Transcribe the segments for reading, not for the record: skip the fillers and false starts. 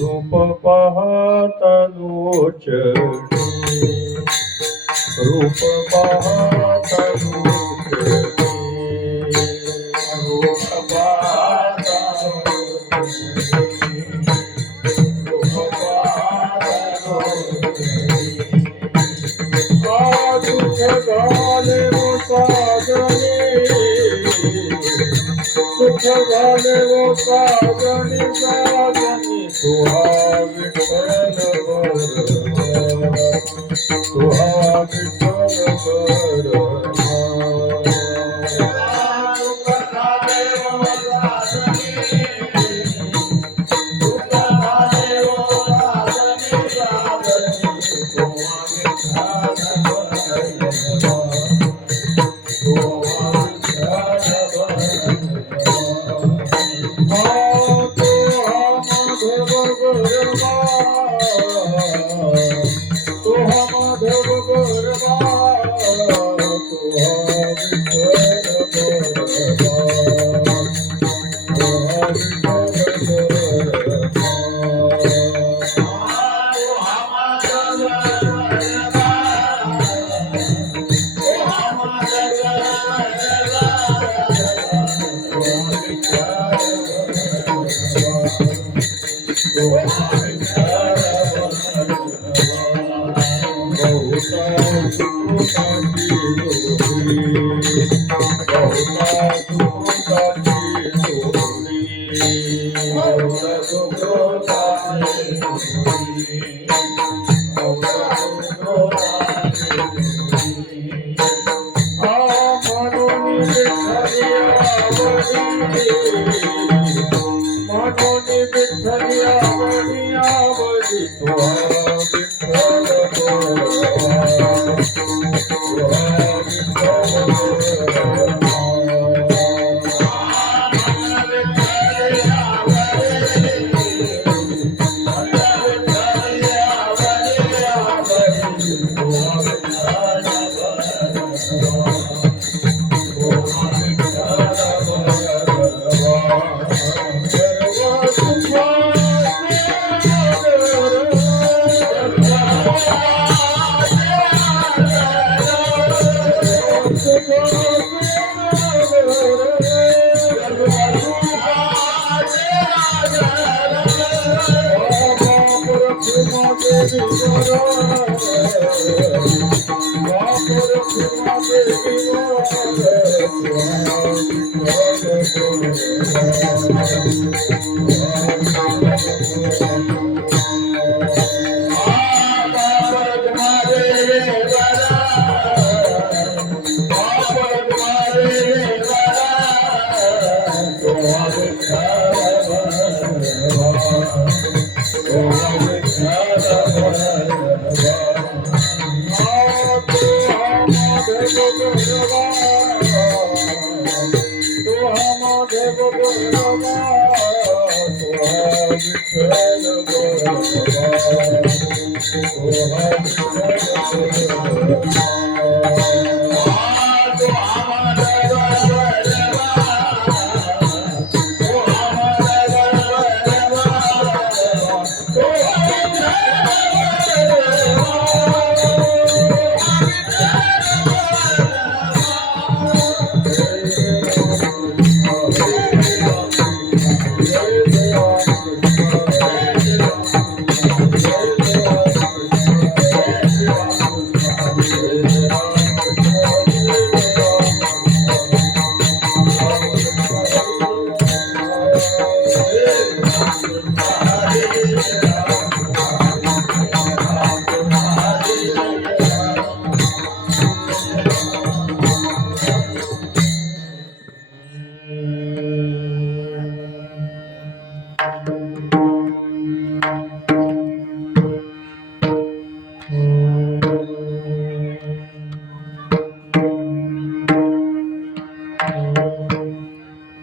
रूप पाहता लोचनी, रूप पाहता लोचनी, रूप पाहता लोचनी, रूप पाहता लोचनी, दुःख झाले वो साजनी, सुख झाले वो साजनी साजनी, तुहा विठ्ठल बरमा, तुहा विठ्ठल बरमा.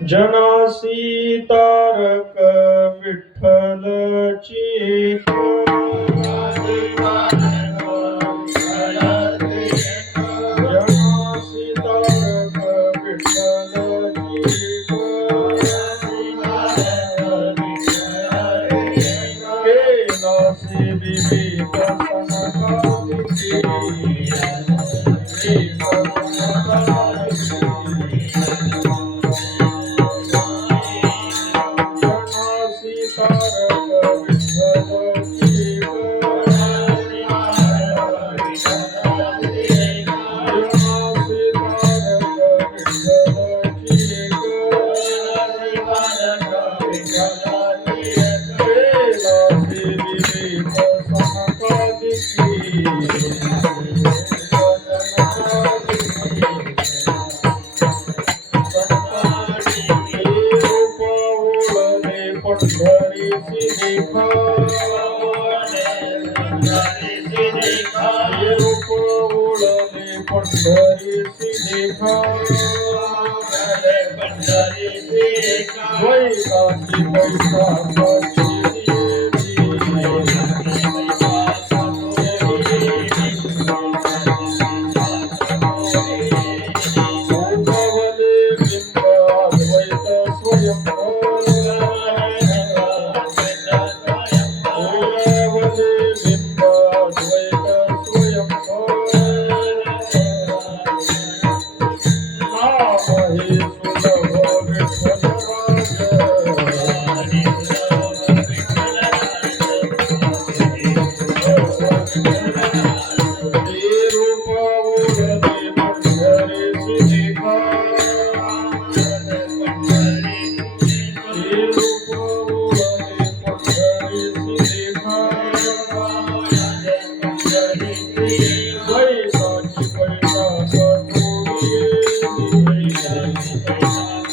जनासी तारक विठ्ठलची जनासी तारक विठ्ठलची केलासी विवेक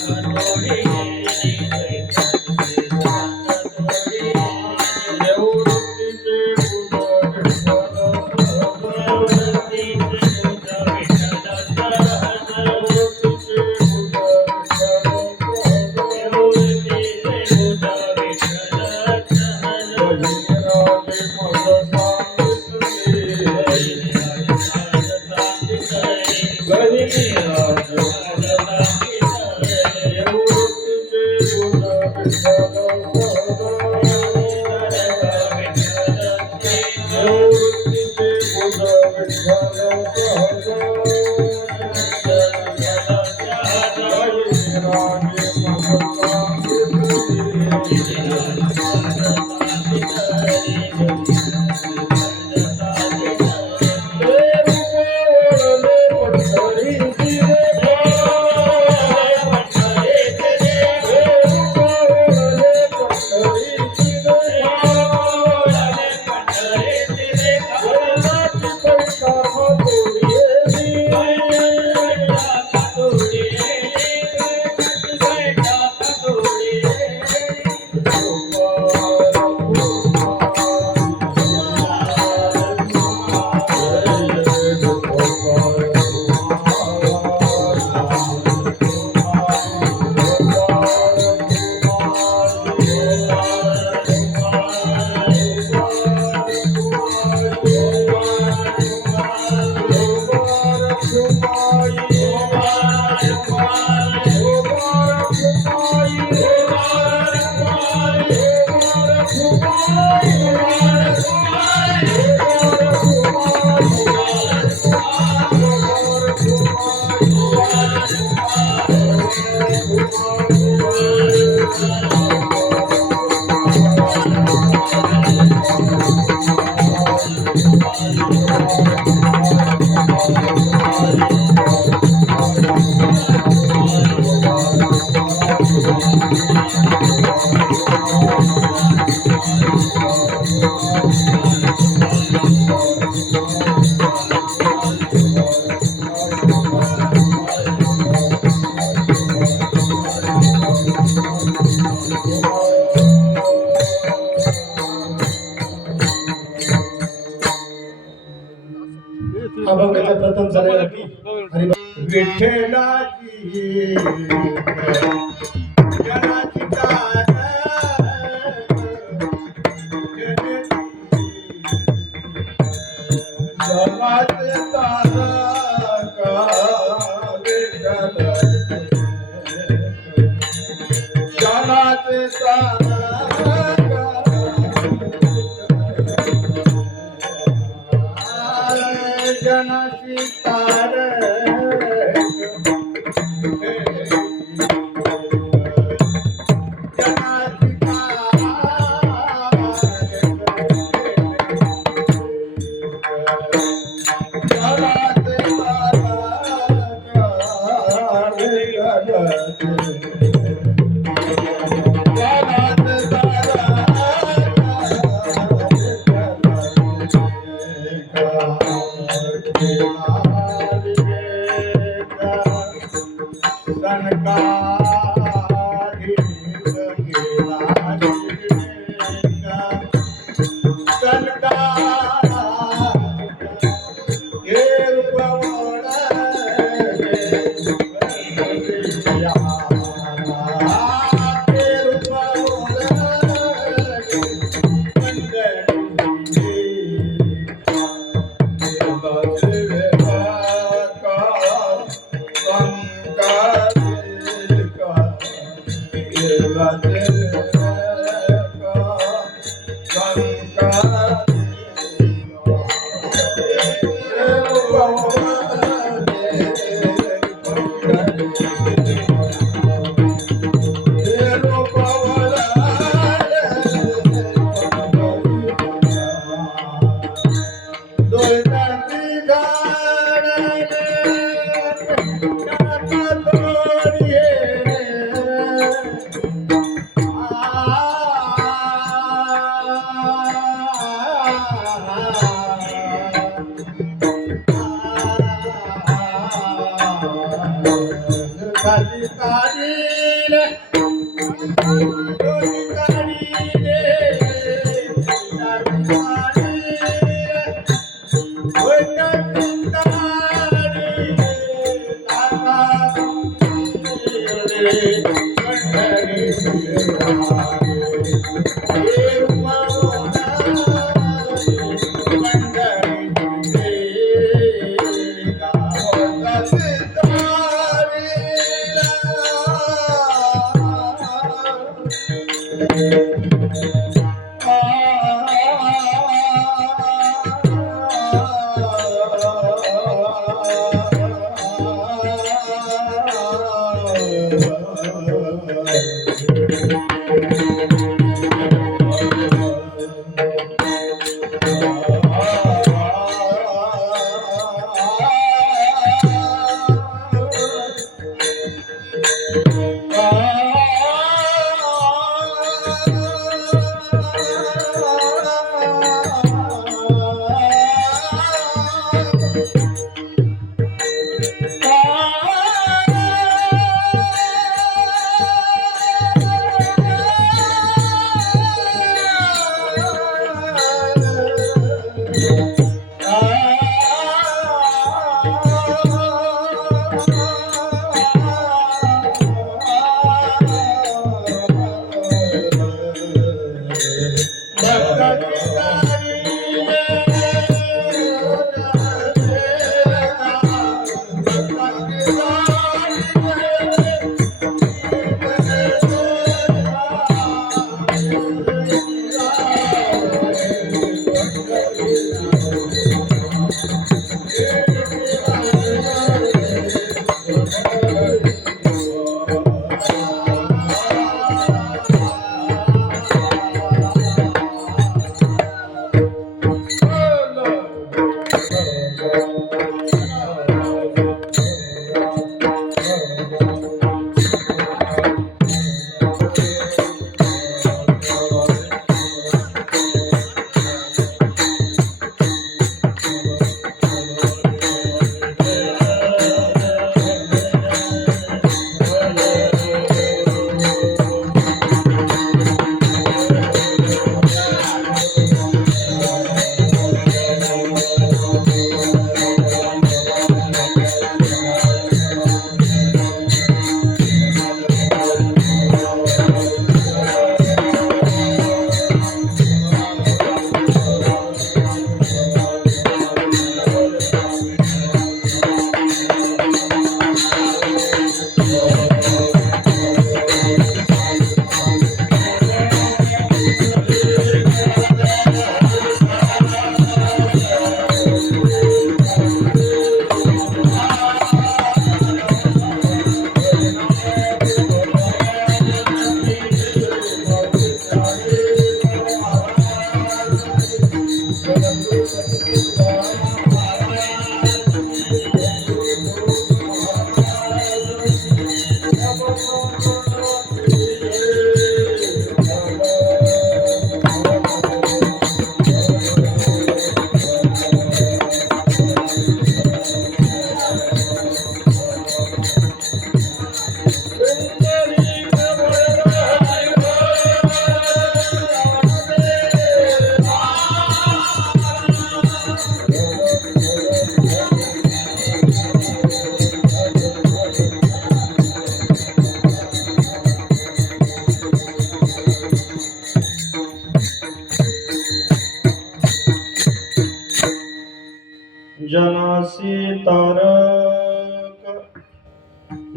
सनकादिकी अभंगाचा प्रथम झालेला की विठ्ठलाची जनाची तार जमाचे तारका जनाचे जनाची तार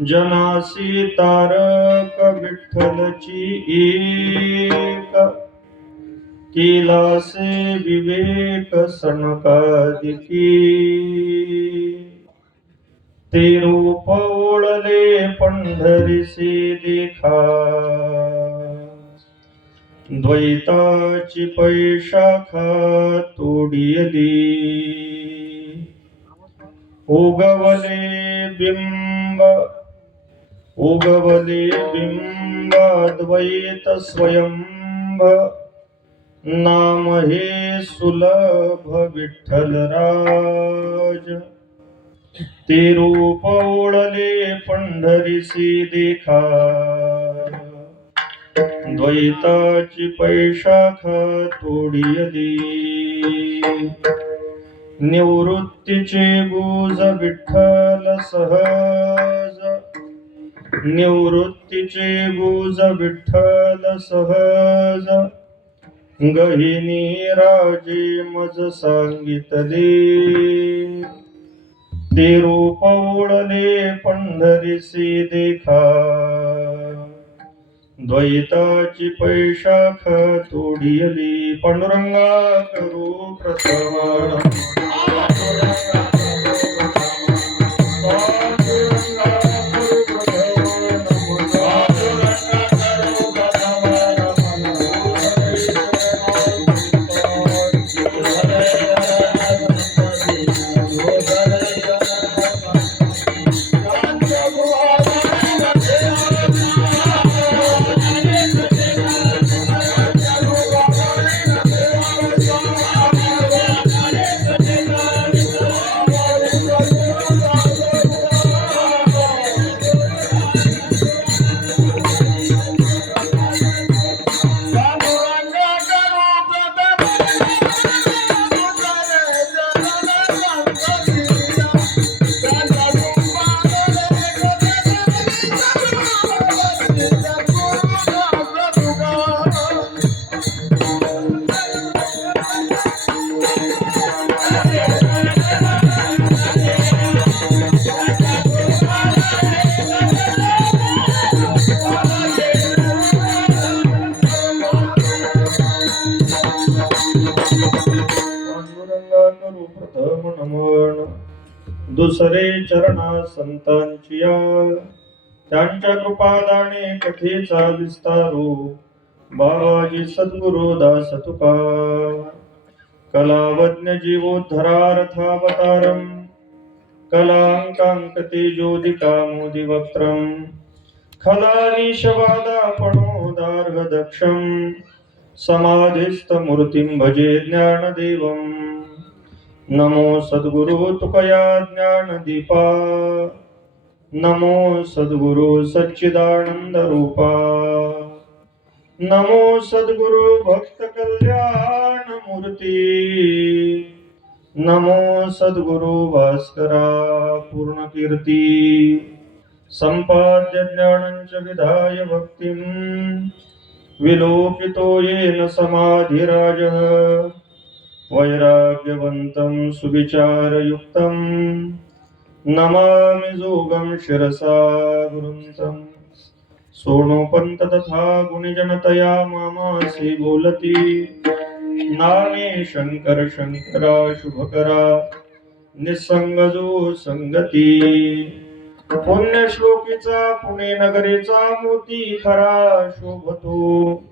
जनासी तारक विठ्ठलची एक, केलासे विवेक सनकादिकी. ते रूप ओळले पंढरीसी देखा, द्वैताची पैशाखा तोडियली. उगवले बिंब द्वैत स्वयंभ, नाम हे सुलभ विठ्ठलराज. ते रूप ओळले पंढरीसी देखा, द्वैताची पैशाखा तोडियली. निवृत्तीचे गुज विठ्ठल सहज, निवृत्तीचे गुज विठ्ठल सहज. गहिनी राजे मज सांगितले, ते रूप ओळले पंढरीसी देखा, द्वैताची पैशाखा तोडियली. पांडुरंगा करू प्रसवाड, दुसरे चरणा संतांचिया, त्यांच्या कृपादाने कथेचा विस्तारू. बाबाजी सद्गुरु दास तुका, कलावज्ञ जीवोद्धरार्थावतारम. कलांकांक तेजोदिका मोदिवक्त्रम, खलानीशवादापणोदार्घ दक्षम. समाधिस्थ मूर्तिं भजे ज्ञानदेवम. नमो सद्गुरु तुकया ज्ञानदीपा, नमो सद्गुरु सच्चिदानंद रूपा. नमो सद्गुरु भक्त कल्याण मूर्ती, नमो सद्गुरु भास्करा पूर्ण कीर्ती. संपाद्य ज्ञानंच विधाय भक्तिं, विलोकितो येन समाधिराजः. वैराग्यवन्तं सुविचारयुक्तं, नमामि जोगं शिरसा गुरुं. सोनोपंत तथा गुणिजनतया मामासी बोलती, नामे शंकर शंकरा शुभकरा. निसंग जो संगती, पुण्यश्लोकीचा पुणे नगरीचा मोती खरा शोभतो.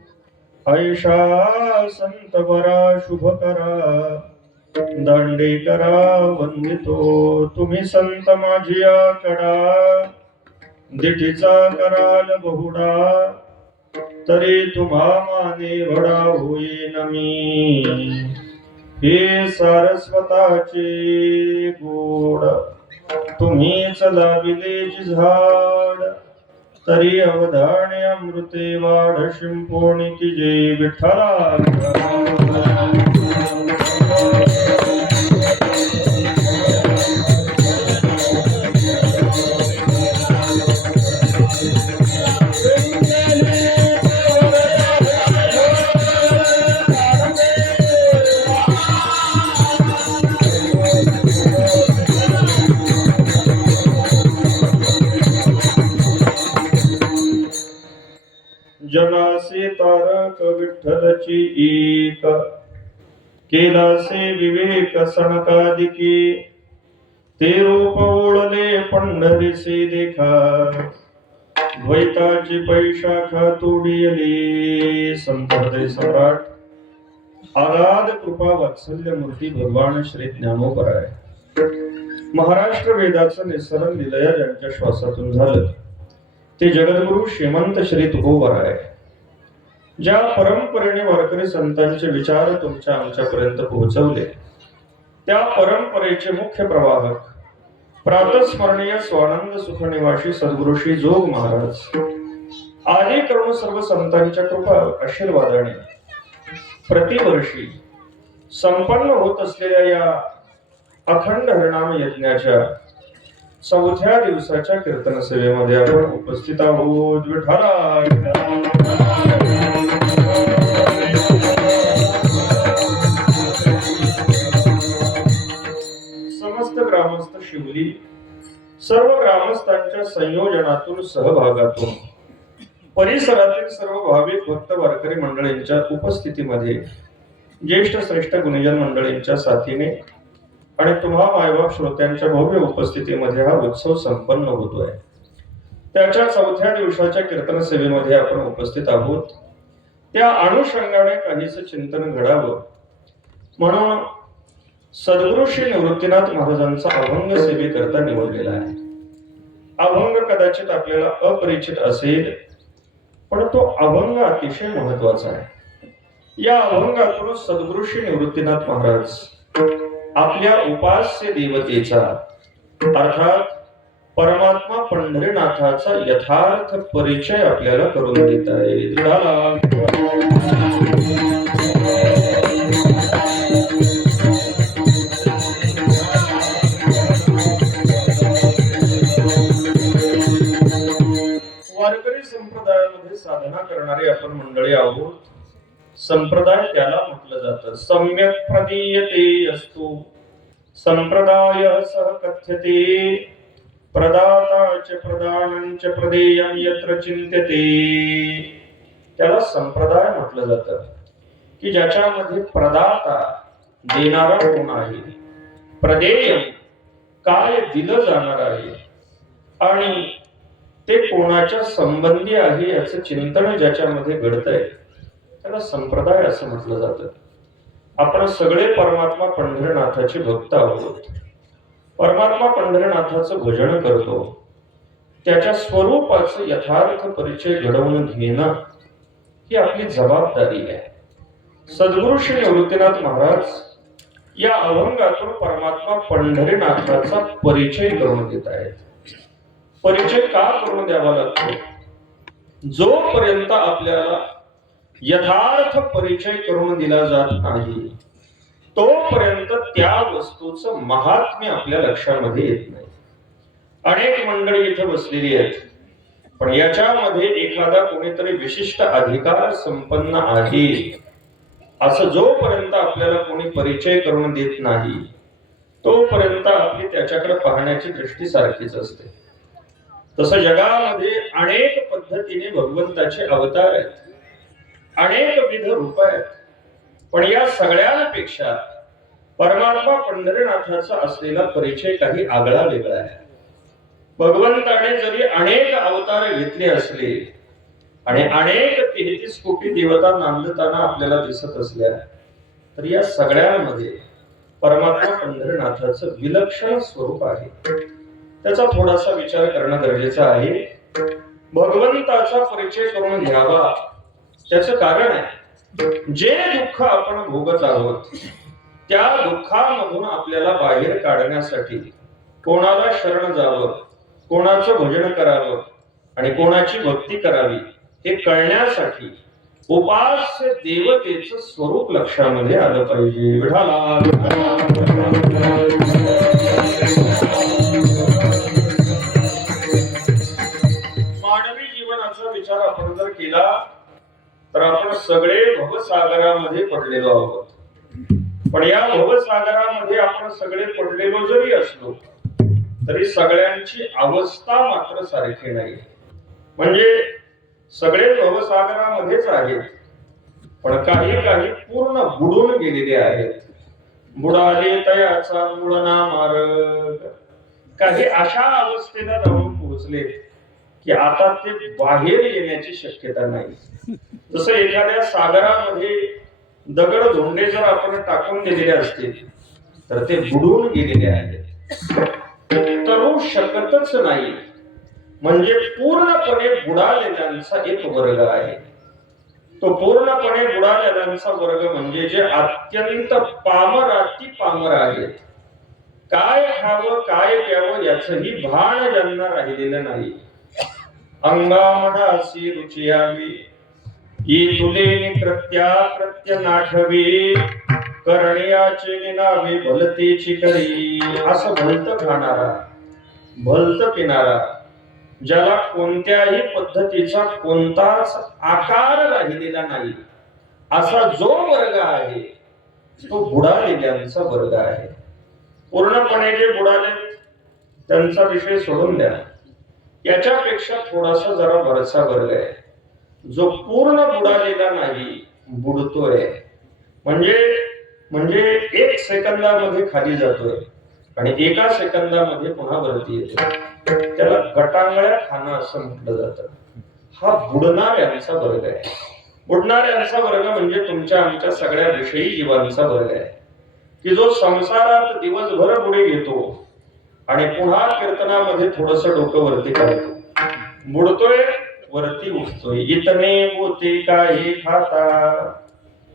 ऐशा संत बरा शुभ करा, दांडेकरा वंदितो. तुम्ही संत माझिया कडा, दिठीचा कराल बहुडा. तरी तुम्हा माने वडा होईन मी, हे सारस्वताचे गोड. तुम्हीच लाविले झाड, तरी अवधाने अमृते वाढ. शिंपोणीची जय विठ्ठला. सची एक केलासे विवेक सणकादिकी ते रूप ओळले पंढरीसे देखा द्वैताची पैशाखा तोडियली. संत हृदय सम्राट आगाध कृपा वात्सल्य मूर्ती भगवान श्री ज्ञानोबराय महाराष्ट्र वेदाचं निस्सरण लिलया ज्यांच्या श्वासातून झालं ते जगद्गुरु श्रीमंत श्री तुकोबराय. ज्या परंपरेने वारकरी संतांचे विचार तुमच्या आमच्यापर्यंत पोहोचवले त्या परंपरेचे मुख्य प्रवाहक प्रातस्मरणीय स्वानंद सुखनिवासी सद्गुरु श्री जोग महाराज आदी करून सर्व संतांच्या कृपा आशीर्वादाने प्रतिवर्षी संपन्न होत असलेल्या या अखंड हरिनाम यज्ञाच्या 4थ्या दिवसाच्या कीर्तन सेवेमध्ये आपण उपस्थित आहोत. विठ्ठला समस्त ग्रामस्थ शिवली सर्व ग्रामस्थांच्या संयोजनातून सहभागातून परिसरातील सर्व भाविक भक्त वारकरी मंडळींच्या उपस्थितीमध्ये ज्येष्ठ श्रेष्ठ गुणीजन मंडळींच्या साथीने आणि तुम्हा मायबाप श्रोत्यांच्या भव्य उपस्थितीमध्ये हा उत्सव संपन्न होतोय. त्याच्या 4थ्या दिवसाच्या कीर्तन सेवेमध्ये आपण उपस्थित आहोत. त्या अनुषंगाने काहीच चिंतन घडावं म्हणून सद्गुरु श्री निवृत्तीनाथ महाराजांचा अभंग सेवेकरता निवडलेला आहे. अभंग कदाचित आपल्याला अपरिचित असेल पण तो अभंग अतिशय महत्वाचा आहे. या अभंगातून सद्गुरु श्री निवृत्तीनाथ महाराज आपल्या उपास्य देवतेचा अर्थात परमात्मा पंढरीनाथाचा यथार्थ परिचय आपल्याला करून देत आहेत. वारकरी संप्रदायामध्ये साधना करणारे आपण मंडळी आहोत. संप्रदाय त्याला म्हटलं जातं सम्यक प्रदीयते असतो संप्रदाय सह कथ्यते प्रदाताच प्रदानंच प्रदेयं यत्र चिंत्यते. त्याला संप्रदाय म्हटलं जातं की ज्याच्यामध्ये प्रदाता देणारा कोण आहे, प्रदेयम काय दिलं जाणार आहे आणि ते कोणाच्या संबंधी आहे याचं चिंतन ज्याच्यामध्ये घडतंय त्याला संप्रदाय असं म्हटलं जातं. आपण सगळे परमात्मा पंढरीनाथाचे भक्त आहोत. परमात्मा पंढरीनाथाचं भजन करतो. त्याच्या स्वरूपाचं यथार्थ परिचय घडवून घेणं ही आपली जबाबदारी आहे. सद्गुरु श्री निवृत्तीनाथ महाराज या अभंगातून परमात्मा पंढरीनाथाचा परिचय करून देत आहेत. परिचय का करून द्यावा लागतो? जोपर्यंत आपल्याला यथार्थ परिचय करून दिला जात नाही तोपर्यंत त्या वस्तूचं महात्म्य आपल्या लक्षामध्ये येत नाही. अनेक मंडळी इथे बसलेली आहेत पण याच्यामध्ये एखादा कोणीतरी विशिष्ट अधिकार संपन्न आहे असं जोपर्यंत आपल्याला कोणी परिचय करून देत नाही तोपर्यंत आपली त्याच्याकडे पाहण्याची दृष्टी सारखीच असते. तसं जगामध्ये अनेक पद्धतीने भगवंताचे अवतार आहेत, अनेक विध रूप आहेत, पण या सगळ्यांपेक्षा परमात्मा पंढरीनाथाचा असलेला परिचय काही आगळा वेगळा आहे. भगवंताने जरी अनेक अवतार घेतले असले आणि अनेक 33 कोटी देवता नांदताना आपल्याला दिसत असल्या तर या सगळ्यांमध्ये परमात्मा पंढरीनाथाचं विलक्षण स्वरूप आहे. त्याचा थोडासा विचार करणं गरजेचं आहे. भगवंताचा परिचय करून घ्यावा त्याचं कारण आहे जे दुःख आपण भोगत आहोत त्या दुःखामधून आपल्याला बाहेर काढण्यासाठी कोणाला शरण जावं, कोणाचं भजन करावं आणि कोणाची भक्ती करावी हे कळण्यासाठी उपास्य देवतेचं स्वरूप लक्षामध्ये आलं पाहिजे. विठाला मानवी जीवनाचा विचार आपण जर केला तर आपण सगळे भवसागरामध्ये पडलेलो आहोत. पण या भवसागरामध्ये आपण सगळे पडलेलो जरी असलो तरी सगळ्यांची अवस्था मात्र सारखी नाही. म्हणजे सगळे भवसागरामध्येच आहेत पण काही काही पूर्ण बुडून गेलेले आहेत. बुडाले तयाचा मूळ ना मार्ग. काही अशा अवस्थेला जाऊन पोहोचले की आता ते बाहेर येण्याची शक्यता नाही. जसं एखाद्या सागरामध्ये दगड धोंडे जर आपण टाकून दिलेले असतील तर ते बुडून गेलेले आहेत, तरू शकतच नाही. म्हणजे पूर्णपणे बुडालेल्यांचा एक वर्ग आहे. तो पूर्णपणे बुडालेल्यांचा वर्ग म्हणजे जे अत्यंत पामराती पामर आहेत. काय खावं काय प्यावं याचंही भान ज्यांना राहिलेलं नाही. अंगामनासी रुची यावी ही तुले कृत्या कृत्य नाठवी करण्याचे निनावे भलतेची करी. असं भलत खाणारा भलत पिणारा, ज्याला कोणत्याही पद्धतीचा कोणताच आकार राहिलेला नाही, असा जो वर्ग आहे तो बुडालेल्यांचा वर्ग आहे. पूर्णपणे जे बुडाले त्यांचा विषय सोडून द्या. याच्यापेक्षा थोडासा जरा वरचा वर्ग आहे जो पूर्ण बुडालेला नाही, बुडतोय. म्हणजे एक सेकंदामध्ये खाली जातोय आणि एका सेकंदामध्ये पुन्हा वरती येतो. त्याला गटांगळ्या खाणं असं म्हटलं जातं. हा बुडणाऱ्यांचा वर्ग आहे. बुडणाऱ्यांचा वर्ग म्हणजे तुमच्या आमच्या सगळ्या विषयी जीवांचा वर्ग आहे की जो संसारात दिवसभर बुडे घेतो आणि पुन्हा कीर्तनामध्ये थोडस डोकं वरती काढतो, बुडतोय वरती उठतोय. इतने होते काही खाता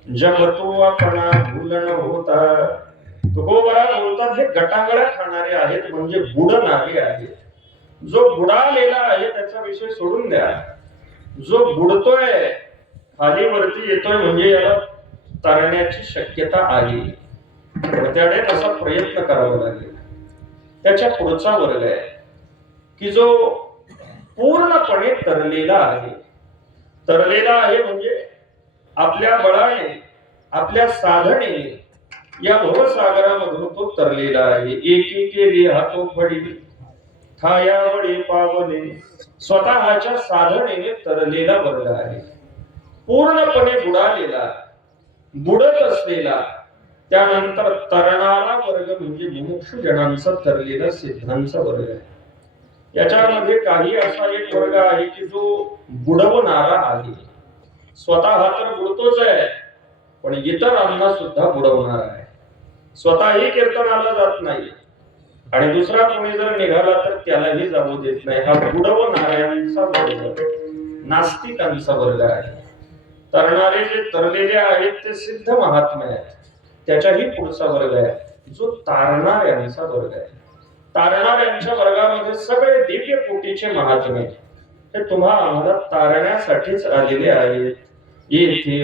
जब तो आपणा भूलन होता. तुकोबरा बोलतात हे गटांगळ्या खाणारे आहेत, म्हणजे बुडणारे आहेत. जो बुडालेला आहे त्याचा विषय सोडून द्या. जो बुडतोय खाली वरती येतोय म्हणजे याला तरण्याची शक्यता आहे, पण त्याने तसा प्रयत्न करावा लागेल. त्याच्या पुढचा वर्ग आहे की जो पूर्णपणे तरलेला आहे. तरलेला आहे म्हणजे आपल्या बळाने आपल्या साधनेने या भवसागरामधून तो तरलेला आहे. एकी केली हातो पडिली थायावडी पावले. स्वतःच्या साधनेने तरलेला वर्ग आहे. पूर्णपणे बुडालेला बुडत असलेला त्यानंतर तरणारा वर्ग म्हणजे मुमुक्षु जनांचा तरलेला सिद्धांचा वर्ग आहे. याच्यामध्ये काही असा एक वर्ग आहे की जो बुडवणारा आहे. स्वतः तर बुडतोच आहे पण इतरांना सुद्धा बुडवणार आहे. स्वतःही कीर्तनाला जात नाही आणि दुसरा कोणी जर निघाला तर त्यालाही जाऊ देत नाही. हा बुडवणाऱ्यांचा वर्ग नास्तिकांचा वर्ग आहे. तरणारे जे तरलेले आहेत ते सिद्ध महात्मे आहेत. त्याच्याही पुढचा वर्ग आहे जो तारणाऱ्यांचा वर्ग आहे. तारणाऱ्यांच्या वर्गामध्ये सगळे दिव्य कोटीचे महात्मे हे तुम्हा आम्हाला तारण्यासाठीच आलेले आहेत. येथे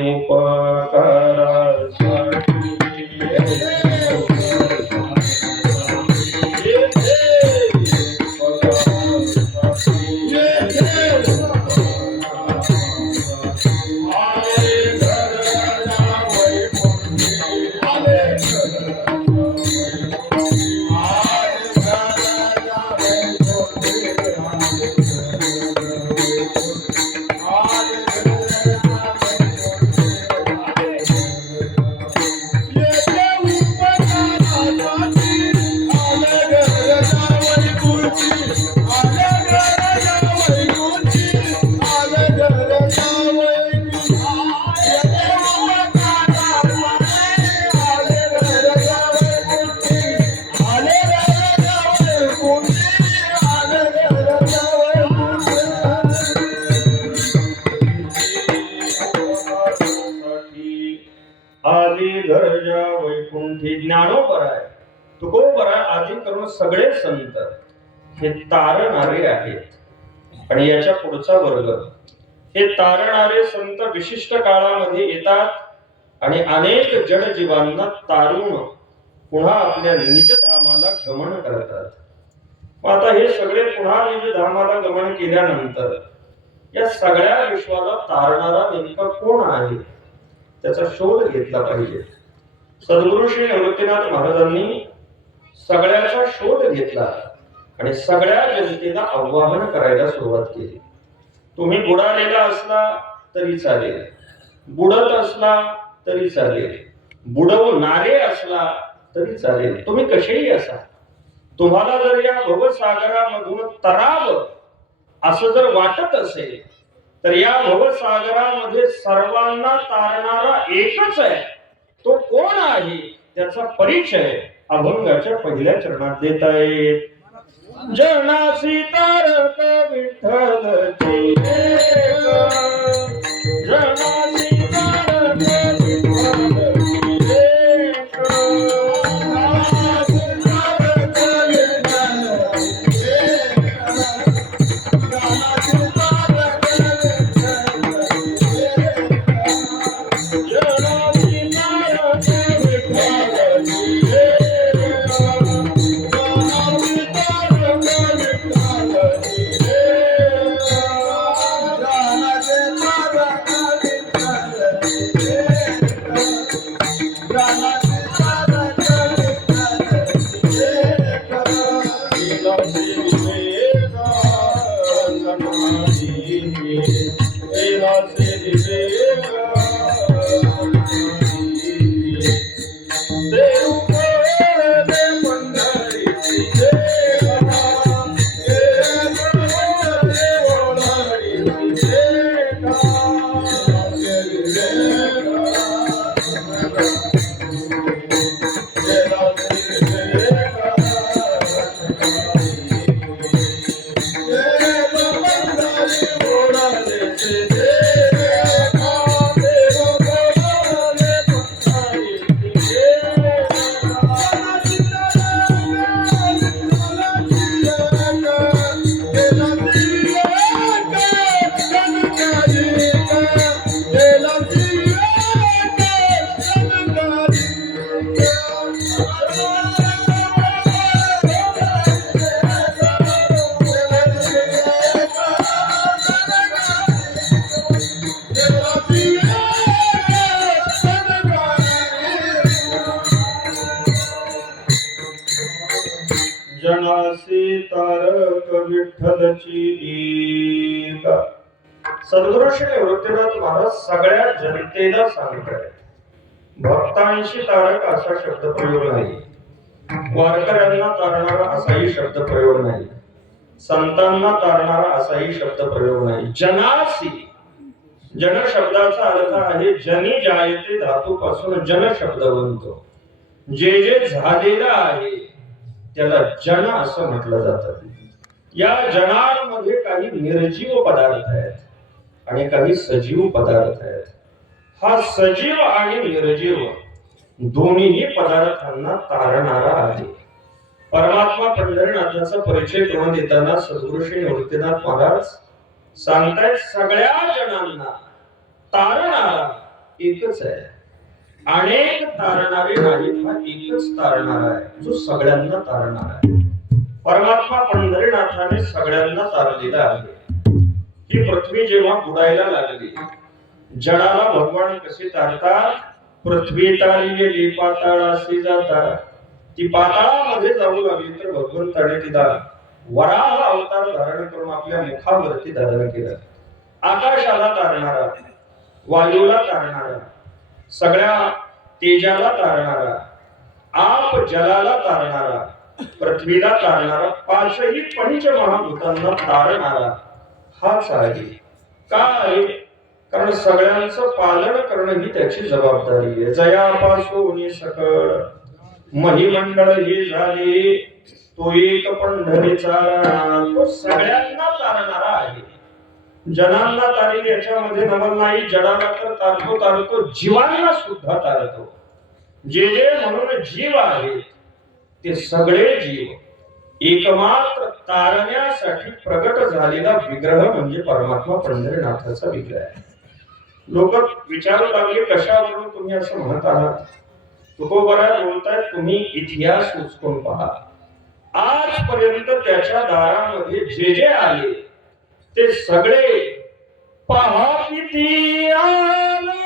आली घरजा वैकुंठी. ज्ञानोबरा आहे, तुकोबरा आदी करून सगळे संत हे तारणारे आहेत. आणि याच्या पुढचा वर्ग हे तारणारे संत विशिष्ट काळामध्ये येतात आणि अनेक जडजीवांना तारून पुन्हा आपल्या निजधामाला गमन करतात. आता हे सगळे पुन्हा निजधामाला गमन केल्यानंतर या सगळ्या विश्वाला तारणारा नेमका कोण आहे त्याचा शोध घेतला पाहिजे. सद्गुरु श्री निवृत्तीनाथ महाराजांनी सगळ्याचा शोध घेतला आणि सगळ्या जनतेला आव्हान करायला सुरुवात केली. तुम्ही बुडालेला असला तरी चालेल, बुडत असला तरी चालेल, बुडवणारे असला तरी चालेल, तुम्ही कसेही असा. तुम्हाला जर या भवसागरामधून तरावं असं जर वाटत असेल तर या भवसागरामध्ये सर्वांना तारणारा एकच आहे. तो कोण आहे त्याचा परिचय अभंगाच्या पहिल्या चरणात देत आहे. जनासी तारक विठ्ठलची एक, जनासी तारक विठ्ठलची एक, जनासी तारक विठ्ठलची एक, जनासी तारक विठ्ठलची एक, जनासी तारक विठ्ठलची जनासी तारक विठ्ठलची एक. सद्गुरु श्री निवृत्तीनाथ महाराज सगळ्या जनतेला सांगतात, भक्तांशी तारक असा शब्द प्रयोग नाही, वारकऱ्यांना तारणारा असाही शब्द प्रयोग नाही, संतांना तारणारा असाही शब्द प्रयोग नाही. जनासी, जन शब्दाचा अर्थ आहे जनी जायते धातूपासून जन शब्द बनतो. जे जे झालेलं आहे त्याला जन असं म्हटलं जातं. या जनांमध्ये काही निर्जीव पदार्थ आहेत आणि काही सजीव पदार्थ आहेत. हा सजीव आणि निर्जीव दोन्ही पदार्थांना तारणारा आहे. परमात्मा पंढरीनाथाचा परिचय करून देताना सद्गुरु श्री निवृत्तीनाथ महाराज सांगतायत, सगळ्या जनांना तारणारा एकच आहे. अनेक तारणारे नाहीत, हा एकच तारणारा आहे जो सगळ्यांना तारणारा आहे. परमात्मा पंढरीनाथाने सगळ्यांना तारलेला आहे. ही पृथ्वी जेव्हा बुडायला लागली, जडाला भगवान कसे तारतात? पृथ्वी तारी गेली पाताळाशी जाता. ती पाताळामध्ये जाऊ लागली तर भगवंताने तिला वराह अवतार धारण करून आपल्या मुखावरती धारण केलं. आकाशाला तारणारा, वायूला तारणारा, सगळ्या तेजाला तारणारा, आप जलाला तारणारा, पृथ्वीला तारणारा, पाचही पंचमहाभूतांना तारणारा हाच आहे. काय? कारण सगळ्यांचं पालन करणं ही त्याची जबाबदारी आहे. जयापासून सकळ महिमंडळ हे झाले, तो एक पंढरीचा तो सगळ्यांना तारणारा आहे. जनांना तारील याच्यामध्ये नवल नाही. जडाला तर तारतो, जीवांना सुद्धा तारतो. जे जे म्हणून जीव आहे ते सगळे जीव एकमात्र तारण्यासाठी प्रगट झालेला विग्रह म्हणजे परमात्मा पंढरीनाथाचा विग्रह आहे. लोक विचारू लागले, कशावरून तुम्ही असं म्हणत आहात? तुकोबरा बोलतायत, तुम्ही इतिहास उचकून पहा. आजपर्यंत त्याच्या दारामध्ये जे जे आले ते सगळे पहा किती आले.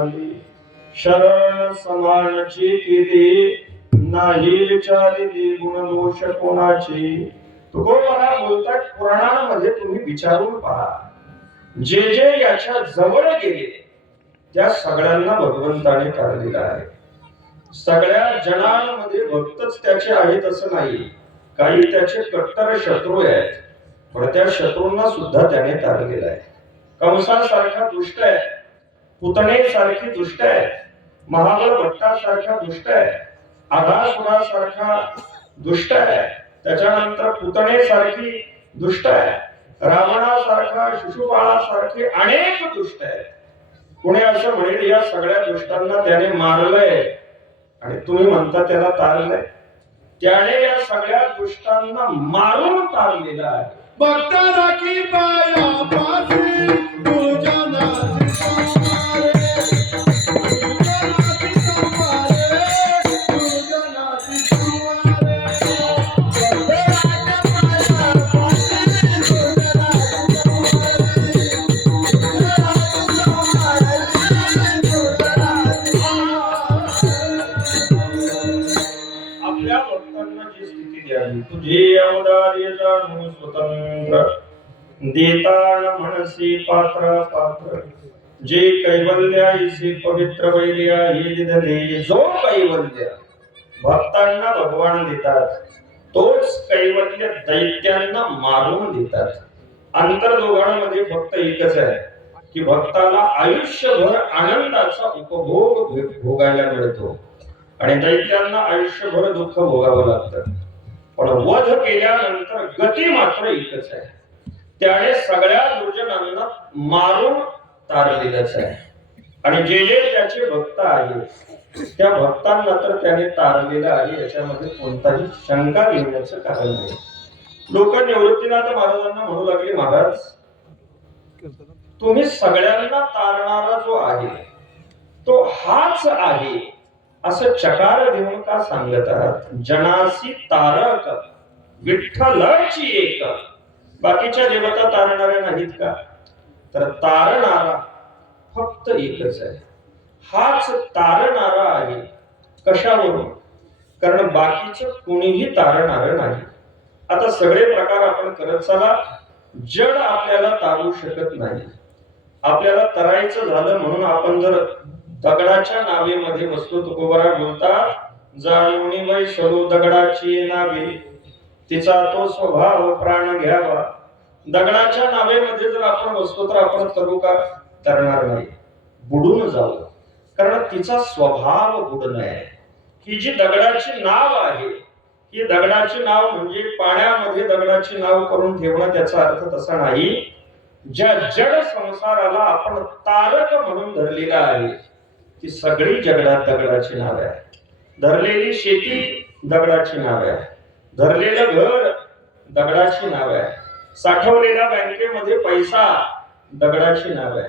झाली शरण समानची केली नाही विचारिली गुण दोष कोणाची. तुकोबरा बोलतात पुराणांमध्ये तुम्ही विचारून पहा, जे जे याच्या जवळ गेले त्या सगळ्यांना भगवंताने तारलेलं आहे. सगळ्या जनांमध्ये भक्तच त्याचे आहेत असं नाही, काही त्याचे कट्टर शत्रू आहेत, पण त्या शत्रूंना सुद्धा त्याने तारलेलं आहे. कंसासारखा दुष्ट आहे, पुतणेसारखी दुष्ट आहे, महाबळ भट्टासारखा दुष्ट आहे, आघासुरासारखा दुष्ट आहे, त्याच्यानंतर पुतणेसारखी दुष्ट आहे, रावणासारखा शिशुपाळासारखे अनेक दुष्ट आहेत. कोणी असं म्हणेल या सगळ्या दुष्टांना त्याने मारलंय आणि तुम्ही म्हणता त्याला तारलंय. त्याने या सगळ्या दुष्टांना मारून तारलेलं आहे. भक्त राखी पाया पासी तुझ्या नासी समारे, तुझ्या नासी समारे, तुझ्या नासी समारे. भक्त राखी पाया पासी तुझ्या नासी समारे, तुझ्या नासी समारे, तुझ्या नासी समारे. आपल्या भक्तांना जी स्थिती द्यावी, तुझे अवदार्य जाणून स्वतंत्र देतान म्हणसी पात्र पात्र, जे कैवल्याईसी पवित्र वैर्या हे दिदले. जो कैवल्य भक्तांना भगवान देतात तोच कैवल्य दैत्यांना मारून देतात. अंतर दोघांमध्ये फक्त एकच आहे की भक्ताला आयुष्यभर आनंदाचा उपभोग भोगायला मिळतो आणि दैत्यांना आयुष्यभर दुःख भोगावं लागतं. पण वध केल्यानंतर गती मात्र एकच आहे, त्याने सगळ्या दुर्जनांना मारून तारलेलंच आहे. आणि जे जे त्याचे भक्त आहेत त्या भक्तांना तर त्याने तारलेलं आहे, याच्यामध्ये कोणताही शंका घेण्याचं कारण नाही. लोक निवृत्तीनाथ महाराजांना म्हणू लागले, महाराज तुम्ही सगळ्यांना तारणारा जो आहे तो हाच आहे असं चकार देऊन का सांगत आहात? जनासी तारक विठ्ठलची एक, बाकीच्या देवता तारणाऱ्या नाहीत का? तर तारणारा फक्त एकच आहे, हाच तारणारा आहे. कशावरून? कारण बाकीचं कोणीही तारणार नाही. आता सगळे प्रकार आपण करत चला, जड आपल्याला तारू शकत नाही. आपल्याला तरायचं झालं म्हणून आपण जर दगडाच्या नावेमध्ये बसलो, तुकोबरा बोलतात जाणूनी वैसलो दगडाची नावे, तिचा तो स्वभाव प्राण घ्यावा. दगडाच्या नावेमध्ये जर आपण बसलो तर आपण तरू का? तरणार नाही, बुडून जाऊ, कारण तिचा स्वभाव बुडणं आहे. ही जी दगडाची नाव आहे, ही दगडाची नाव म्हणजे पाण्यामध्ये दगडाची नाव करून ठेवणं, त्याचा अर्थ तसा नाही. ज्या जड संसाराला आपण तारक म्हणून धरलेला आहे ती सगळी जगडात दगडाची नाव आहे. धरलेली शेती दगडाची नाव आहे, धरलेलं घर दगडाची नाव आहे, साठवलेला बँकेमध्ये पैसा दगडाची नाव आहे.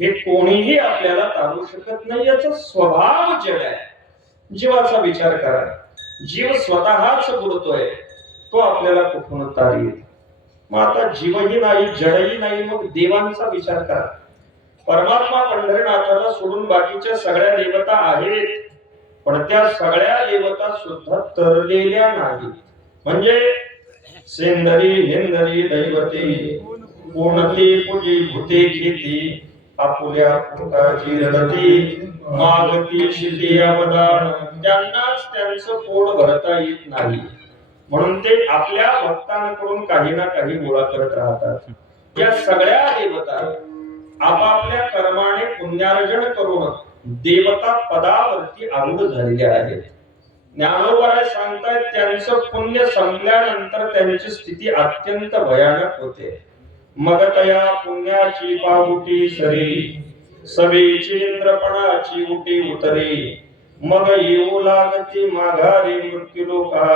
हे कोणीही आपल्याला तारू शकत नाही, याचा स्वभाव जड आहे. जीवाचा विचार करा, जीव स्वतःच बुडतोय, तो आपल्याला कुठून तारील? मग आता जीवही नाही जडही नाही, मग देवांचा विचार करा. परमात्मा पंढरीनाथाला सोडून बाकीच्या सगळ्या देवता आहेत, पण त्या सगळ्या देवता सुद्धा तरलेल्या नाहीत. म्हणजे सेंदरी हेंदरी दैवते कोणती पूजी भूते खेती, आपुल्या पोटाची रडती मागती शिती अवदान. त्यांनाच त्यांचं पोट भरता येत नाही, म्हणून ते आपल्या भक्तांकडून काही ना काही गोळा करत राहतात. या सगळ्या देवता आपापल्या कर्माने पुण्यार्जन करून देवता पदावरती आरूढ झालेल्या आहेत. ज्ञानोबा सांगतायत त्यांचं पुण्य संपल्यानंतर त्यांची स्थिती अत्यंत भयानक होते. मग तया पुण्याची पाहुटी सरी, सभेची इंद्रपणाची उटी उतरी, मग येऊ लागती माघारी मृत्यू लोका,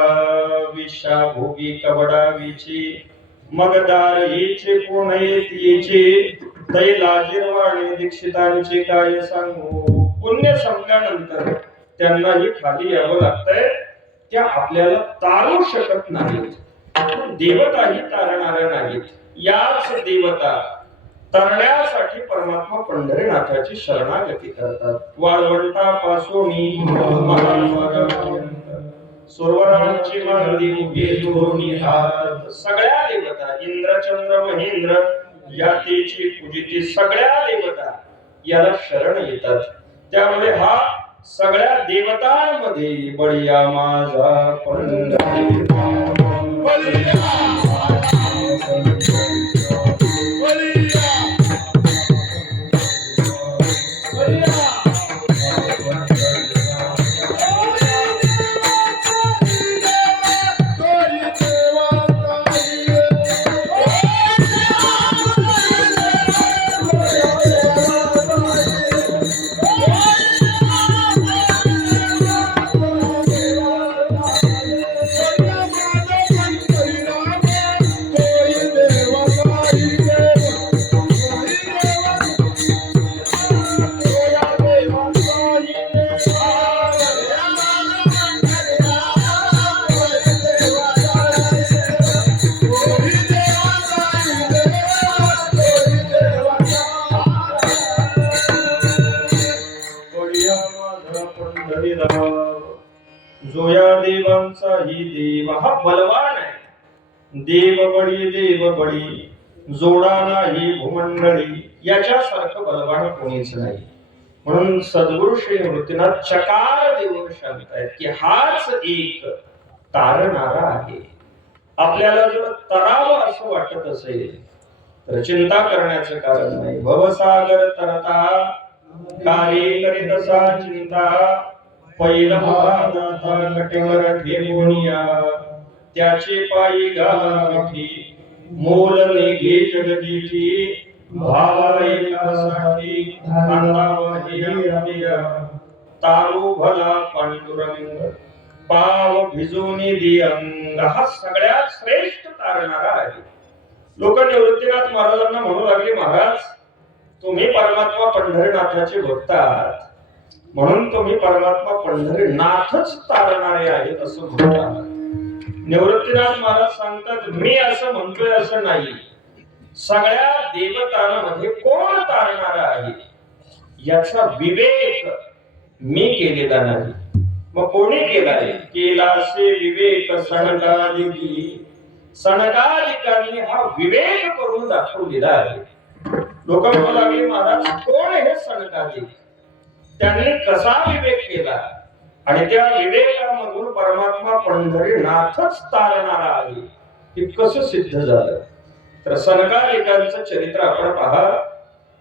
विषा भोगी कबडावीची, मग दार हिचे पूर्ण येतीची, तैला जिरवाणे दीक्षितांची काय सांगू. पुण्य संपल्यानंतर त्यांनाही खाली यावं लागतंय, त्या आपल्याला तारू शकत नाहीत, देवताही तारणाऱ्या नाहीत. याच देवता तरण्यासाठी त्यासाठी परमात्मा पंढरीनाथाची शरणागती करतात. वाळवंटापासून सुरवरांची मांदी उभी दोन्ही हात, सगळ्या देवता इंद्र चंद्र महेंद्र यातीची पूजिती सगळ्या देवता याला शरण येतात. त्यामुळे हा सगळ्या देवतांमध्ये बळीया माझा पंढरी जो या देवांचा ही देव हा बलवान आहे. देव बळी जोडा नाही भूमंडळी, याच्यासारखं बलवान कोणीच नाही. म्हणून सद्गुरु श्री निवृत्तीनाथ चकार देऊन सांगतायत की हाच एक तारणारा आहे. आपल्याला जर तरावं असं वाटत असेल तर चिंता करण्याचं कारण नाही. भवसागर तरता कार्य करीत असा चिंता, पहिला दाता कटेवर ठेवूनिया त्याचे पायी घाला मिठी, मोल निघे जगजीची भावा एकासाठी खांदावही हृदया, तारू भला पांडुरंग पाव भिजूनी दियंग. हा सगळ्यात श्रेष्ठ तारणारा आहे. लोक निवृत्तीनाथ महाराजांना म्हणू लागले, महाराज तुम्ही परमात्मा पंढरीनाथाचे भक्त आहात, म्हणून तुम्ही परमात्मा पंढरीनाथच तारणारे आहेत असं म्हणतात. निवृत्तीनाथ महाराज सांगतात, मी असं म्हणतोय असं नाही. सगळ्या देवतांमध्ये कोण तारणारा आहे याचा विवेक मी केलेला नाही. मग कोणी केलाय? केलासे विवेक सनकादिकी. सनकादिकांनी हा विवेक करून दाखवलेला आहे. लोक म्हणू लागले, महाराज कोण हे सनकादिक? त्यांनी कसा विवेक केला आणि त्या विवेकामधून परमात्मा पंढरीनाथच तारणारा आहे हे कसं सिद्ध झालं? तर सनकादिकांचं चरित्र आपण पहा.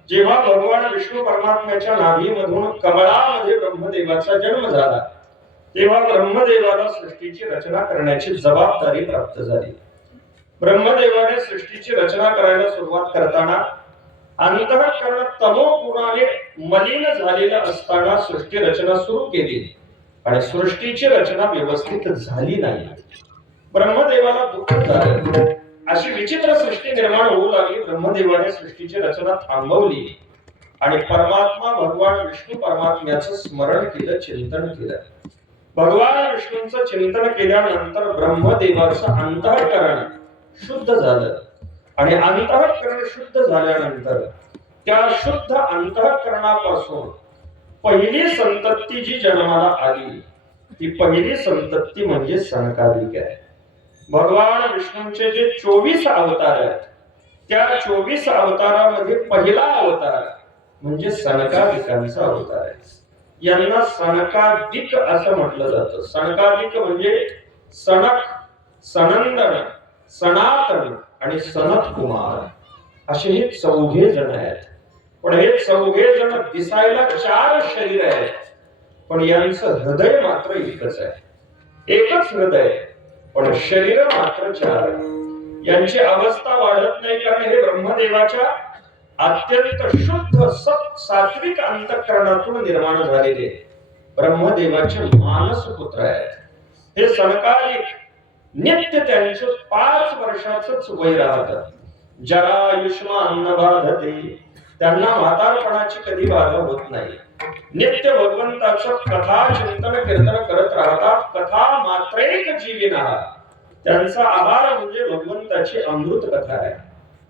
जेव्हा भगवान विष्णू परमात्म्याच्या नाभीमधून कमळामध्ये ब्रह्मदेवाचा जन्म झाला, तेव्हा ब्रह्मदेवाला सृष्टीची रचना करण्याची जबाबदारी प्राप्त झाली. ब्रह्मदेवाने सृष्टीची रचना करायला सुरुवात करताना अंतःकरण तमोगुणाने मलिन झालेलं असताना सृष्टी रचना सुरू केली आणि सृष्टीची रचना व्यवस्थित झाली नाही. ब्रह्मदेवाला दुःख झालं. अशी विचित्र सृष्टी निर्माण होऊ लागली. ब्रह्मदेवाने सृष्टीची रचना थांबवली आणि परमात्मा भगवान विष्णू परमात्म्याचं स्मरण केलं, चिंतन केलं. भगवान विष्णूंचं चिंतन केल्यानंतर ब्रह्मदेवाचं अंतःकरण शुद्ध झालं आणि अंतःकरण शुद्ध झाल्यानंतर त्या शुद्ध अंतःकरणापासून पहिली संतती जी जन्माला आली ती पहिली संतती म्हणजे सनकादिक आहे. भगवान विष्णूंचे जे 24 अवतार आहेत त्या 24 अवतारामध्ये पहिला अवतार म्हणजे सनकादिकांचा अवतार आहे. यांना सनकादिक असं म्हटलं जातं. सनकादिक म्हणजे सनक, सनंदन, सनातन आणि सनत कुमार असे हे 4 जण आहेत. पण हे 4 जण दिसायला 4 शरीर आहेत, पण यांचं हृदय मात्र एकच आहे. एकच हृदय पण शरीर मात्र 4. यांची अवस्था वाढत नाही कारण हे ब्रह्मदेवाच्या अत्यंत शुद्ध सात्विक अंतःकरणातून निर्माण झालेले ब्रह्मदेवाचे मानस पुत्र आहेत. हे सनकादिक नित्य त्यांचं 5 वर्षाचंच वय राहतं. जरायुष्मान बाधते, त्यांना म्हातारपणाची कधी बाधा होत नाही. नित्य भगवंताचं कथा चिंतन कीर्तन करत राहतात. कथा मात्र एक जीविना, त्यांचा आहार म्हणजे भगवंताची अमृत कथा आहे.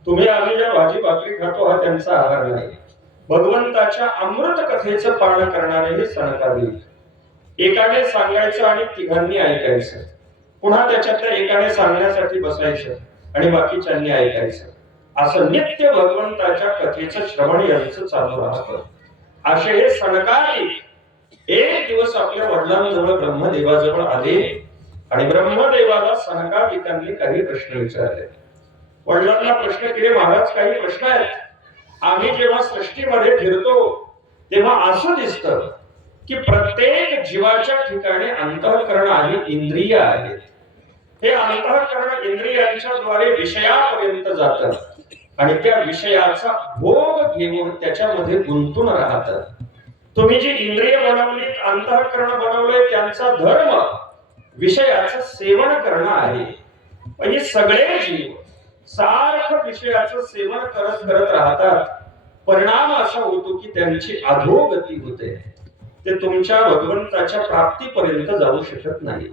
तुम्ही आम्ही ज्या भाजी भाकरी खातो हा त्यांचा आहार नाही. भगवंताच्या अमृत कथेचं पालन करणारे हे सनकादिक. एकाने सांगायचं आणि तिघांनी ऐकायचं, पुन्हा त्याच्यातल्या एकाने सांगण्यासाठी बसायचं आणि बाकीच्यांनी ऐकायचं. असं नित्य भगवंताच्या कथेचं श्रवण यांचं चालू राहतं. असे हे सनकादिक एक दिवस आपल्या वडिलांजवळ ब्रह्मदेवाजवळ आले आणि ब्रह्मदेवाला सनकादिकांनी काही प्रश्न विचारले. वडिलांना प्रश्न केले, महाराज काही प्रश्न आहेत. आम्ही जेव्हा सृष्टीमध्ये फिरतो तेव्हा असं दिसतं की प्रत्येक जीवाच्या ठिकाणी अंतःकरण आणि इंद्रिय आहेत. हे अंतःकरण इंद्रियांच्या द्वारे विषयापर्यंत जातं आणि त्या विषयाचा भोग घेऊन त्याच्यामध्ये गुंतून राहतात. तुम्ही जी इंद्रिय बनवली, अंतःकरण बनवलंय, त्यांचा धर्म विषयाचं सेवन करणं आहे. म्हणजे सगळे जीव सारखं विषयाचं सेवन करत करत राहतात. परिणाम असा होतो की त्यांची अधोगती होते. ते तुमच्या भगवंताच्या प्राप्तीपर्यंत जाऊ शकत नाहीत.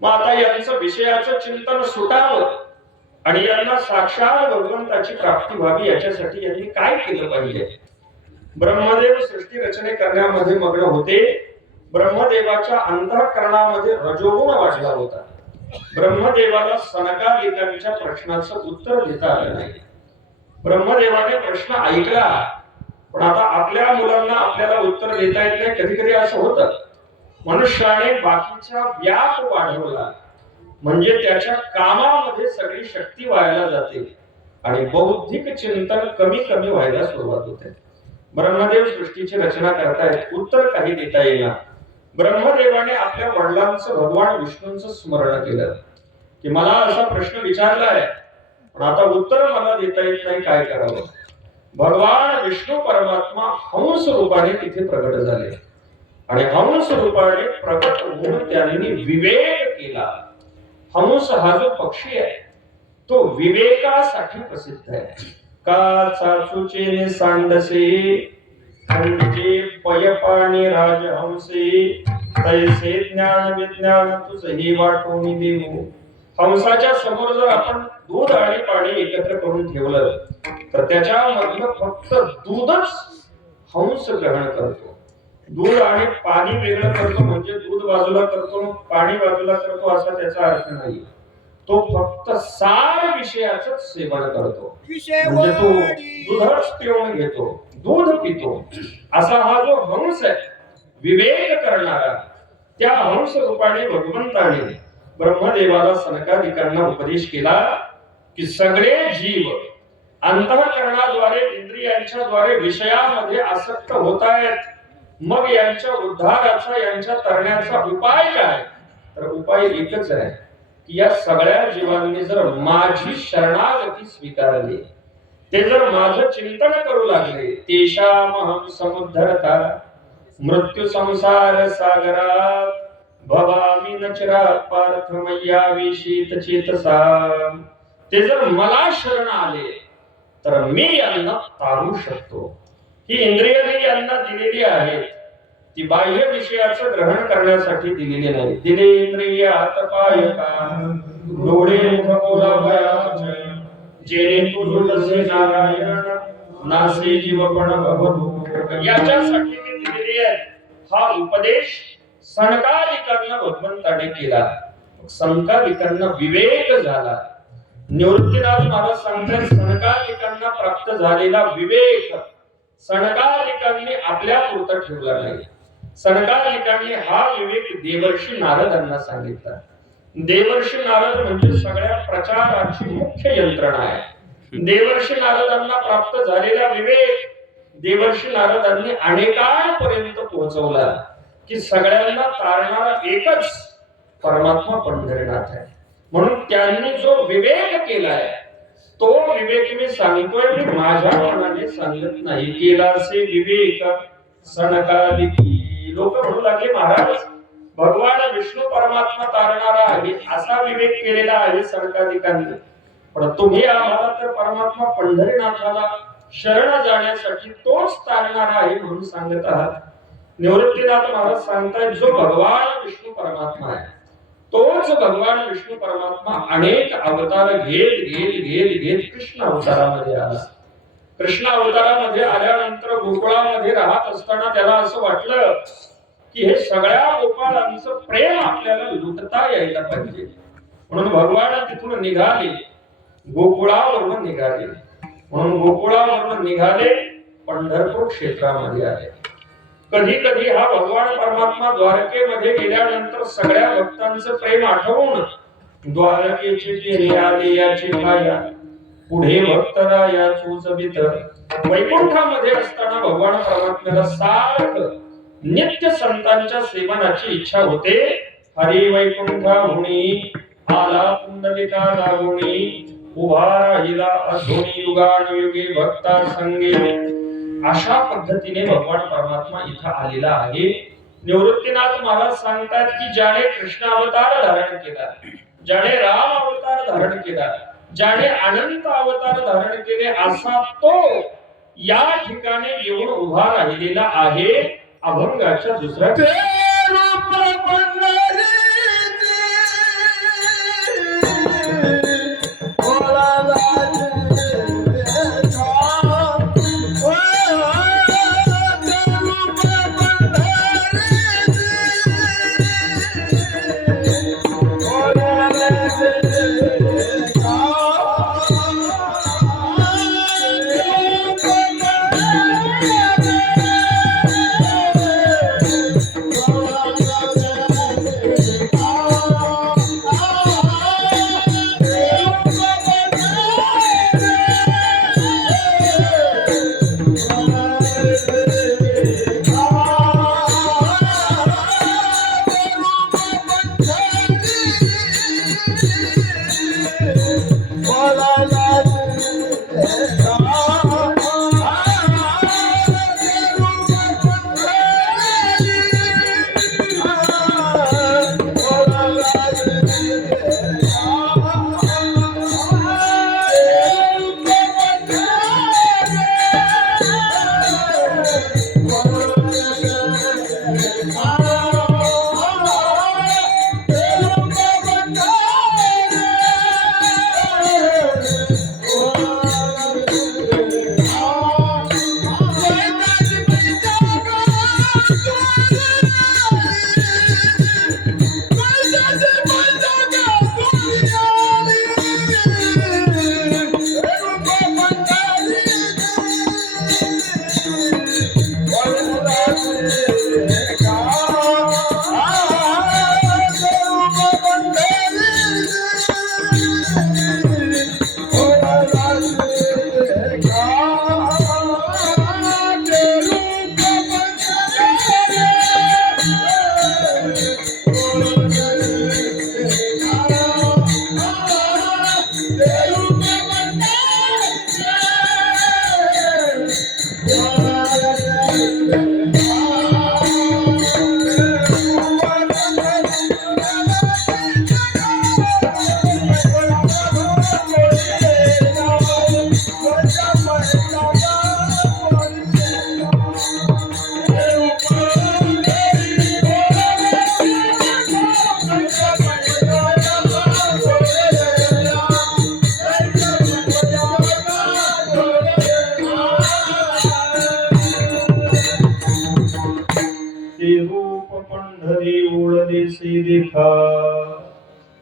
मग आता यांचं विषयाचं चिंतन सुटावं आणि यांना साक्षात भगवंताची प्राप्ती व्हावी याच्यासाठी यांनी काय केलं पाहिजे? ब्रह्मदेव सृष्टी रचने करण्यामध्ये मग्न होते. ब्रह्मदेवाच्या अंतःकरणामध्ये रजोगुण वाढला होता. ब्रह्मदेवाला सनकादिकांच्या प्रश्नाचं उत्तर देता आलं नाही. ब्रह्मदेवाने प्रश्न ऐकला, पण आता आपल्या मुलांना आपल्याला उत्तर देता येत नाही. कधी कधी असं होतं, मनुष्याने बाकीचा व्याप वाढवला म्हणजे त्याच्या कामामध्ये सगळी शक्ती व्हायला जाते आणि बौद्धिक चिंतन कमी कमी व्हायला सुरुवात होते. ब्रह्मदेव सृष्टीची रचना करतायत, उत्तर काही देता येईना. ब्रह्मदेवाने आपल्या वडिलांचं भगवान विष्णूंचं स्मरण केलं की मला असा प्रश्न विचारलाय, पण आता उत्तर मला देता येत नाही, काय करावं? भगवान विष्णू परमात्मा हंस रूपाने तिथे प्रगट झाले आणि हंस रूपाने प्रगट होऊन त्यांनी विवेक केला. हंस हा जो पक्षी आहे तो विवेकासाठी प्रसिद्ध आहे. का चाचूचे सांडसे म्हणजे पयपाणी राजहंसे तैसे ज्ञान विज्ञान तुझही वाटून देऊ. हंसाच्या समोर जर आपण दूध आणि पाणी एकत्र करून ठेवलं तर त्याच्यामधलं फक्त दूधच हंस ग्रहण करतो. दूध आणि पाणी वेगळं करतो म्हणजे दूध बाजूला करतो पाणी बाजूला करतो असा त्याचा अर्थ नाही. तो फक्त सार विषयाचं सेवन करतो म्हणजे तो दूधच पिऊन घेतो, दूध पितो. असा हा जो हंस आहे विवेक करणारा, त्या हंस रूपाने भगवंताने ब्रह्मदेवाला सनकादिकांना उपदेश केला की सगळे जीव अंतःकरणाद्वारे इंद्रियांच्या द्वारे विषयामध्ये आसक्त होत आहेत. मग यांच्या उद्धाराचा, यांच्या तरण्याचा उपाय काय? तर उपाय एकच आहे की या सगळ्या जीवांनी जर माझी शरणागती स्वीकारली, ते जर माझं चिंतन करू लागले, तेषामहं समुद्धरता मृत्यू संसार सागरात भवामी न चिरात पार्थ मय्या विशीत चेतसा. ते जर मला शरण आले तर मी यांना तारू शकतो. ही इंद्रिय मी यांना दिलेली आहेत, ती बाह्य विषयाचं ग्रहण करण्यासाठी दिलेली नाही. दिले इंद्रिय आतपायका डोळे मुख बोलावयाच जेणे तुझसे नारायण नासे जीवपण भवतो, याच्यासाठी मी दिलेली आहे. हा उपदेश सनकादिकांना भगवंताने केला. सनकादिकांना विवेक झाला. निवृत्तीनाथ महाराज सांगतात सनकादिकांना प्राप्त झालेला विवेक सनकादिकांनी आपल्या पुरता ठेवला नाही. सनकादिकांनी हा विवेक देवर्षी नारदांना सांगितला. देवर्षी नारद म्हणजे सगळ्या प्रचाराची मुख्य यंत्रणा आहे. देवर्षी नारदांना प्राप्त झालेला विवेक देवर्षी नारदांनी अनेकांपर्यंत पोहोचवला की सगळ्यांना तारणारा एकच परमात्मा पंढरीनाथ आहे. म्हणून त्यांनी जो विवेक केलाय तो विवेक मी सांगतोय, मी माझ्या मनाने सांगत नाही. केलासे विवेक सनकादिकी. लोक म्हणू लागले महाराज भगवान विष्णू परमात्मा तारणारा आहे असा विवेक केलेला आहे सनकादिकांनी, पण तुम्ही आम्हाला तर परमात्मा पंढरीनाथाला शरण जाण्यासाठी तोच तारणारा आहे म्हणून सांगत आहात. निवृत्तीनाथ महाराज सांगतायत जो भगवान विष्णू परमात्मा आहे तोच भगवान विष्णू परमात्मा अनेक अवतार घेत कृष्ण अवतारामध्ये आला. कृष्ण अवतारामध्ये आल्यानंतर गोकुळामध्ये राहत असताना त्याला असं वाटलं की हे सगळ्या गोपाळांचं प्रेम आपल्याला लुटता यायला पाहिजे. म्हणून भगवान तिथून निघाले, गोकुळावरून निघाले. म्हणून गोकुळावरून निघाले, पंढरपूर क्षेत्रामध्ये आले. कधी कधी हा भगवान परमात्मा द्वारकेमध्ये गेल्यानंतर सगळ्या भक्तांचं प्रेम आठवून द्वारकेचे तेरे आले याची माया पुढे भक्तराया चोचबित वैकुंठामध्ये असताना भगवान परमात्म्याला सारखं नित्य संतांच्या सेवनाची इच्छा होते. हरी वैकुंठाहुनी आला पुंडलिका लागुनी उभा राहिला अधोनी युगानुयुगे भक्ता संगे. अशा पद्धतीने भगवान परमात्मा इथं आलेला आहे. निवृत्तीनाथ महाराज सांगतात की ज्याने कृष्ण अवतार धारण केला, ज्याने राम अवतार धारण केला, ज्याने अनंत अवतार धारण केले, असा तो या ठिकाणी येऊन उभा राहिलेला आहे. अभंगाच्या दुसऱ्या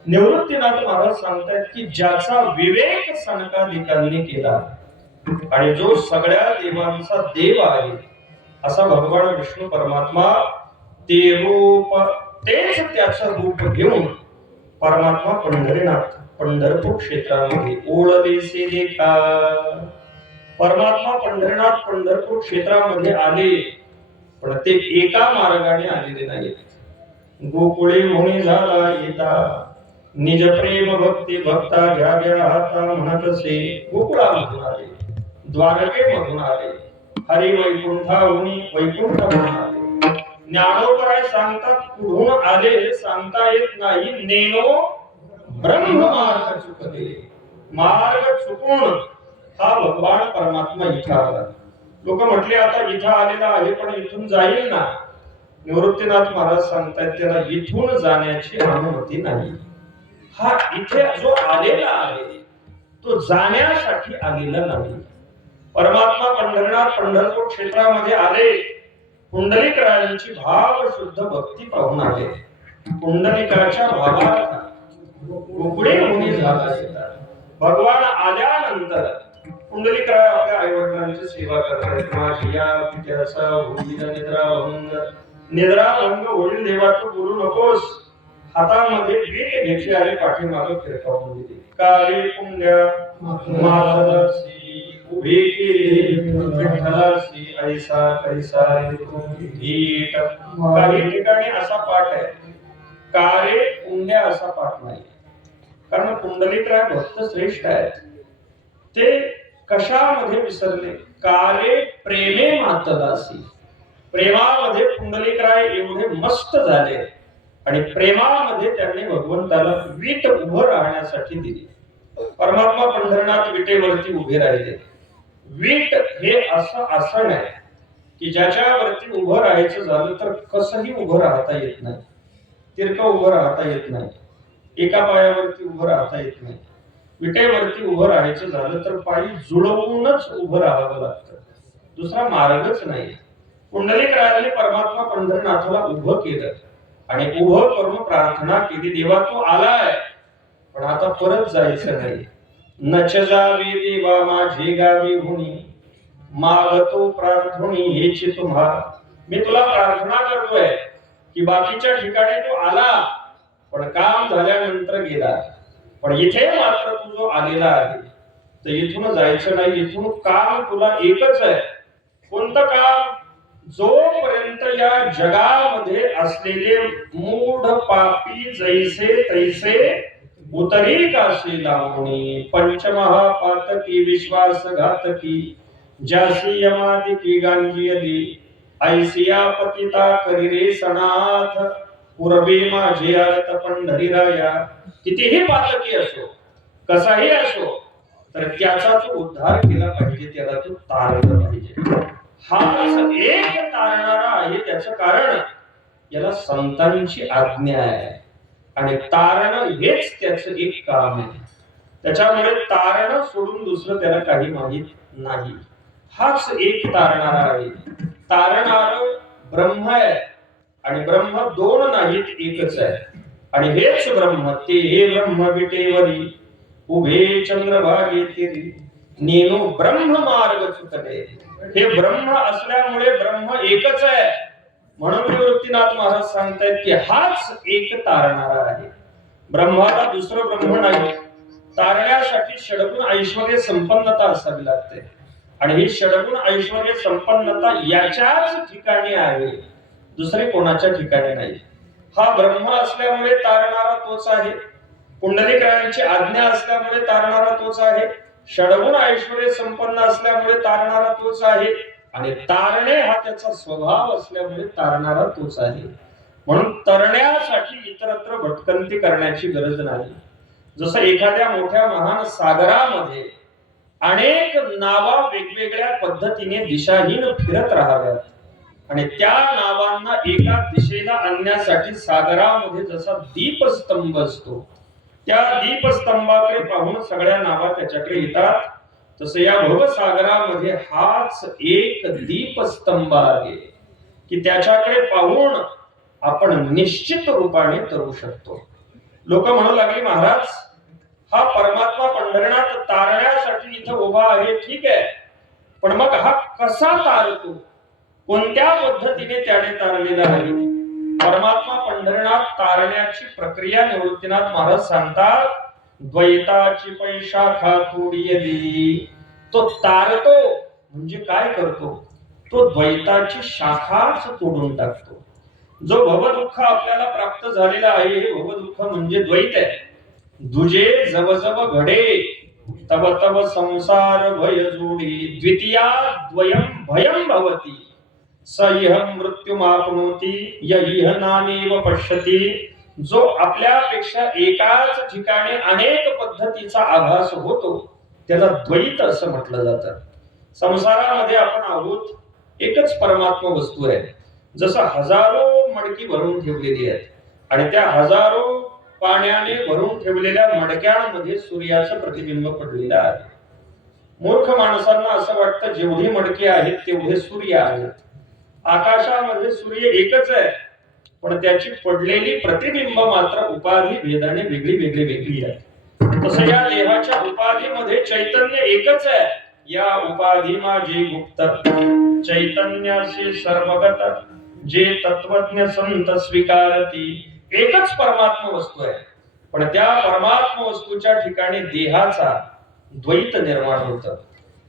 निवृत्तीनाथ महाराज सांगतात की ज्याचा विवेक सनकादिकांनी केला आणि जो सगळ्या देवांचा देव आहे असा भगवान विष्णू परमात्मा ते रूप तेच त्याचं रूप घेऊन परमात्मा पंढरीनाथ पंढरपूर क्षेत्रामध्ये ओळदेसे देखा. परमात्मा पंढरीनाथ पंढरपूर क्षेत्रामध्ये आले, पण ते एका मार्गाने आलेले नाहीत. गोकुळे मुनी झाला येता निज प्रेम भक्ती भक्ता घ्याव्या हाता म्हणतसे. गोकुळामधून आले, द्वारकेमधून आले, हरी वैकुंठाहुनी वैकुंठामधून आले. ज्ञानोबराय सांगतात कुठून आले सांगता येत नाही. नेनो ब्रह्म मार्ग चुकले. मार्ग चुकून हा भगवान परमात्मा इथं आला. लोक म्हटले आता इथं आलेला आहे पण इथून जाईल ना. निवृत्तीनाथ महाराज सांगतात त्याला इथून जाण्याची अनुमती नाही. हा इथे जो आलेला आहे तो जाण्यासाठी आलेला नाही. परमात्मा पंढरनाथ पंढरपूर क्षेत्रामध्ये आले, पुंडलिकरायांची भाव शुद्ध भक्ती पाहून आले. पुंडलिकाच्या भावार्थ उघडे होणे झाला येतात. भगवान आल्यानंतर पुंडलिकराय आपल्या आई वडिलांची सेवा करतात. माझी या पित्याचा होईल निद्राभंग होईल देवा तू बोलू नकोस. हातामध्ये वीट घेतली आणि पाठीमागे फिरकावून दिली. काळे पुंड्या मातरसी उभे केले विठ्ठलासी ऐसा कैसा वीट. काही ठिकाणी असा पाठ आहे, काळे पुंड्या असा पाठ नाही. कारण पुंडलिकराय भक्त श्रेष्ठ आहेत. ते कशामध्ये विसरले? काळे प्रेमे मातदासी. प्रेमामध्ये पुंडलिकराय एवढे मस्त झाले आणि प्रेमामध्ये त्यांनी भगवंताला वीट उभं राहण्यासाठी दिली. परमात्मा पंढरनाथ विटेवरती उभे राहिले. वीट हे असं आसन आहे की ज्याच्यावरती उभं राहायचं झालं तर कसंही उभं राहता येत नाही. तिरकं उभं राहता येत नाही, एका पायावरती उभं राहता येत नाही. विटेवरती उभं राहायचं झालं तर पायी जुळवूनच उभं राहावं लागतं, दुसरा मार्गच नाही. पुंडलिकरायांनी परमात्मा पंढरनाथाला उभं केलं आणि उभं करून प्रार्थना केली, देवा तू आलाय पण आता परत जायचं नाही. नच जावे देवा माझे गावी हुनी, मागतो प्रार्थनी हेची तुम्हा. मी तुला प्रार्थना करतोय की बाकीच्या ठिकाणी तू आला पण काम झाल्यानंतर गेला, पण इथे मात्र तू जो आलेला आहे तर इथून जायचं नाही. इथून काम तुला एकच आहे. कोणतं काम? जोपर्यंत या जगामध्ये असलेले मूढ पापी जैसे तैसे उतरी काशी लावणी, पंचमहापातकी विश्वासघातकी जासी यमादिकी गांजीयली, ऐसिया पतिता करी रे सनाथ, पूर्वे माझे अर्थ पंढरीराया. कितीही पातकी असो, कसाही असो, तर त्याचा तो उद्धार केला पाहिजे, त्याला तो तारलं पाहिजे. हा एक तारणारा आहे. त्याचं कारण याला संतांची आज्ञा आहे आणि तारण हेच त्याचं एक काम आहे. त्याच्यामुळे तारण सोडून दुसरं त्याला काही माहित नाही. हाच एक तारणारा आहे. तारणार ब्रह्म आहे आणि ब्रह्म दोन नाहीत, एकच आहे. आणि हेच ब्रह्म, ते हे ब्रह्म विटेवरी उभे चंद्रभागेतील नेनो ब्रह्म मार्ग सुटले. हे ब्रह्म असल्यामुळे ब्रह्म एकच आहे. म्हणून निवृत्तीनाथ महाराज सांगतायत की हाच एक तारणारा आहे. ब्रह्माला दुसरं ब्रह्म नाही. तारण्यासाठी षडगुण ऐश्वर्य संपन्नता असावी लागते आणि ही षडगुण ऐश्वर्य संपन्नता याच्याच ठिकाणी आहे, दुसरे कोणाच्या ठिकाणी नाही. हा ब्रह्म असल्यामुळे तारणारा तोच आहे. पुंडलिकरायांची आज्ञा असल्यामुळे तारणारा तोच आहे. षडगुण ऐश्वर्य संपन्न असल्यामुळे तारणारा तोच आहे आणि तारणे हा त्याचा स्वभाव असल्यामुळे तारणारा तोच आहे. म्हणून तरण्यासाठी इतरत्र भटकंती करण्याची गरज नाही. जसं एखाद्या मोठ्या महान सागरामध्ये अनेक नावा वेगवेगळ्या पद्धतीने दिशाहीन फिरत राहाव्यात आणि त्या नावांना एका दिशेला आणण्यासाठी सागरामध्ये जसा दीपस्तंभ असतो, त्या दीपस्तंभाकडे पाहून सगळ्या नावा त्याच्याकडे येतात. तसं या भवसागरामध्ये हाच एक दीपस्तंभ आहे की त्याच्याकडे पाहून आपण निश्चित रूपाने तरू शकतो. लोक म्हणू लागली, महाराज हा परमात्मा पंढरनाथ तारण्यासाठी इथं उभा आहे, ठीक आहे, पण मग हा कसा तारतो, कोणत्या पद्धतीने त्याने तारलेला आहे? परमात्मा पंढरनाथ तारण्याची प्रक्रिया निवृत्तीनाथ महाराज सांगतात, द्वैताची पैशाखा तोडियली. तो तारतो म्हणजे काय करतो? तो द्वैताची शाखाच तोडून टाकतो. जो भवदुःख आपल्याला प्राप्त झालेला आहे हे भवदुःख म्हणजे द्वैत आहे. दुजे जब जब घडे तब तब संसार भय जोडी, द्वितीया द्वयम भयम भवती सह मृत्युमाप्नोती यह नानेव पश्यती. जो आपल्यापेक्षा एकाच ठिकाणी अनेक पद्धतीचा आभास होतो त्याला द्वैत असं म्हटलं जातं. संसारामध्ये आपण आहोत, एकच परमात्मा वस्तू आहे. जसं हजारो मडकी भरून ठेवलेली आहेत आणि त्या हजारो पाण्याने भरून ठेवलेल्या मडक्यांमध्ये सूर्याचं प्रतिबिंब पडलेलं आहे. मूर्ख माणसांना असं वाटतं जेवढी मडकी आहेत तेवढे सूर्य आहेत. आकाशामध्ये सूर्य एकच आहे, पण त्याची पडलेली प्रतिबिंब मात्र उपाधी भेदाने वेगळी वेगळी वेगळी आहे. तसं या देहाच्या उपाधीमध्ये चैतन्य एकच आहे. या उपाधी माझी गुप्त चैतन्याशी सर्वगत जे तत्वज्ञ संत स्वीकारती. एकच परमात्मा वस्तू आहे, पण त्या परमात्मा वस्तूच्या ठिकाणी देहाचा द्वैत निर्माण होतं,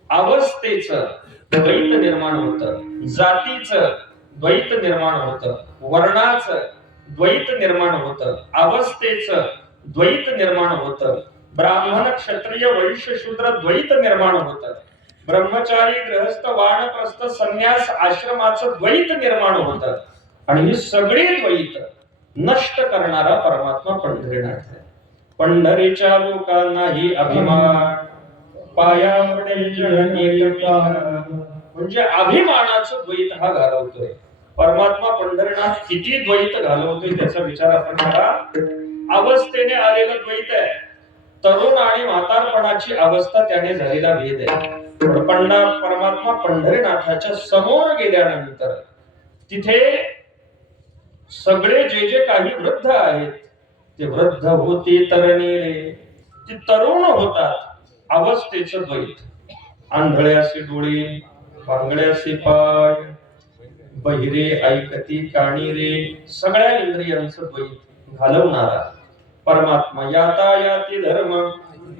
अवस्थेचं द्वैत निर्माण होतं, जातीचं द्वैत निर्माण होतं, वर्णाचं द्वैत निर्माण होतं, अवस्थेचं द्वैत निर्माण होतं, ब्राह्मण क्षत्रिय वैश्य शूद्र द्वैत निर्माण होतं, ब्रह्मचारी गृहस्थ वानप्रस्थ संन्यास आश्रमाचं द्वैत निर्माण होतं. आणि ही सगळी द्वैत नष्ट करणारा परमात्मा पंढरीनाथ आहे. पंढरीच्या लोकांनाही अभिमान पायावडे म्हणजे अभिमानाचं द्वैत हा घालवतोय. परमात्मा पंढरीनाथ किती द्वैत घालवतोय त्याचा विचार आपण करा. अवस्थेने आलेलं द्वैत आहे, तरुण आणि म्हातारपणाची अवस्था त्याने झालेला भेद आहे. परमात्मा पंढरीनाथाच्या समोर गेल्यानंतर तिथे सगळे जे जे काही वृद्ध आहेत ते वृद्ध होते तरणीले, ते तरुण होतात. अवस्थेचं द्वैत, आंधळ्याचे डोळे पांगळ्याचे पाय बहिरे ऐकती काणी रे, सगळ्या इंद्रियांचं द्वैत घालवणारा परमात्मा. यातायाती धर्म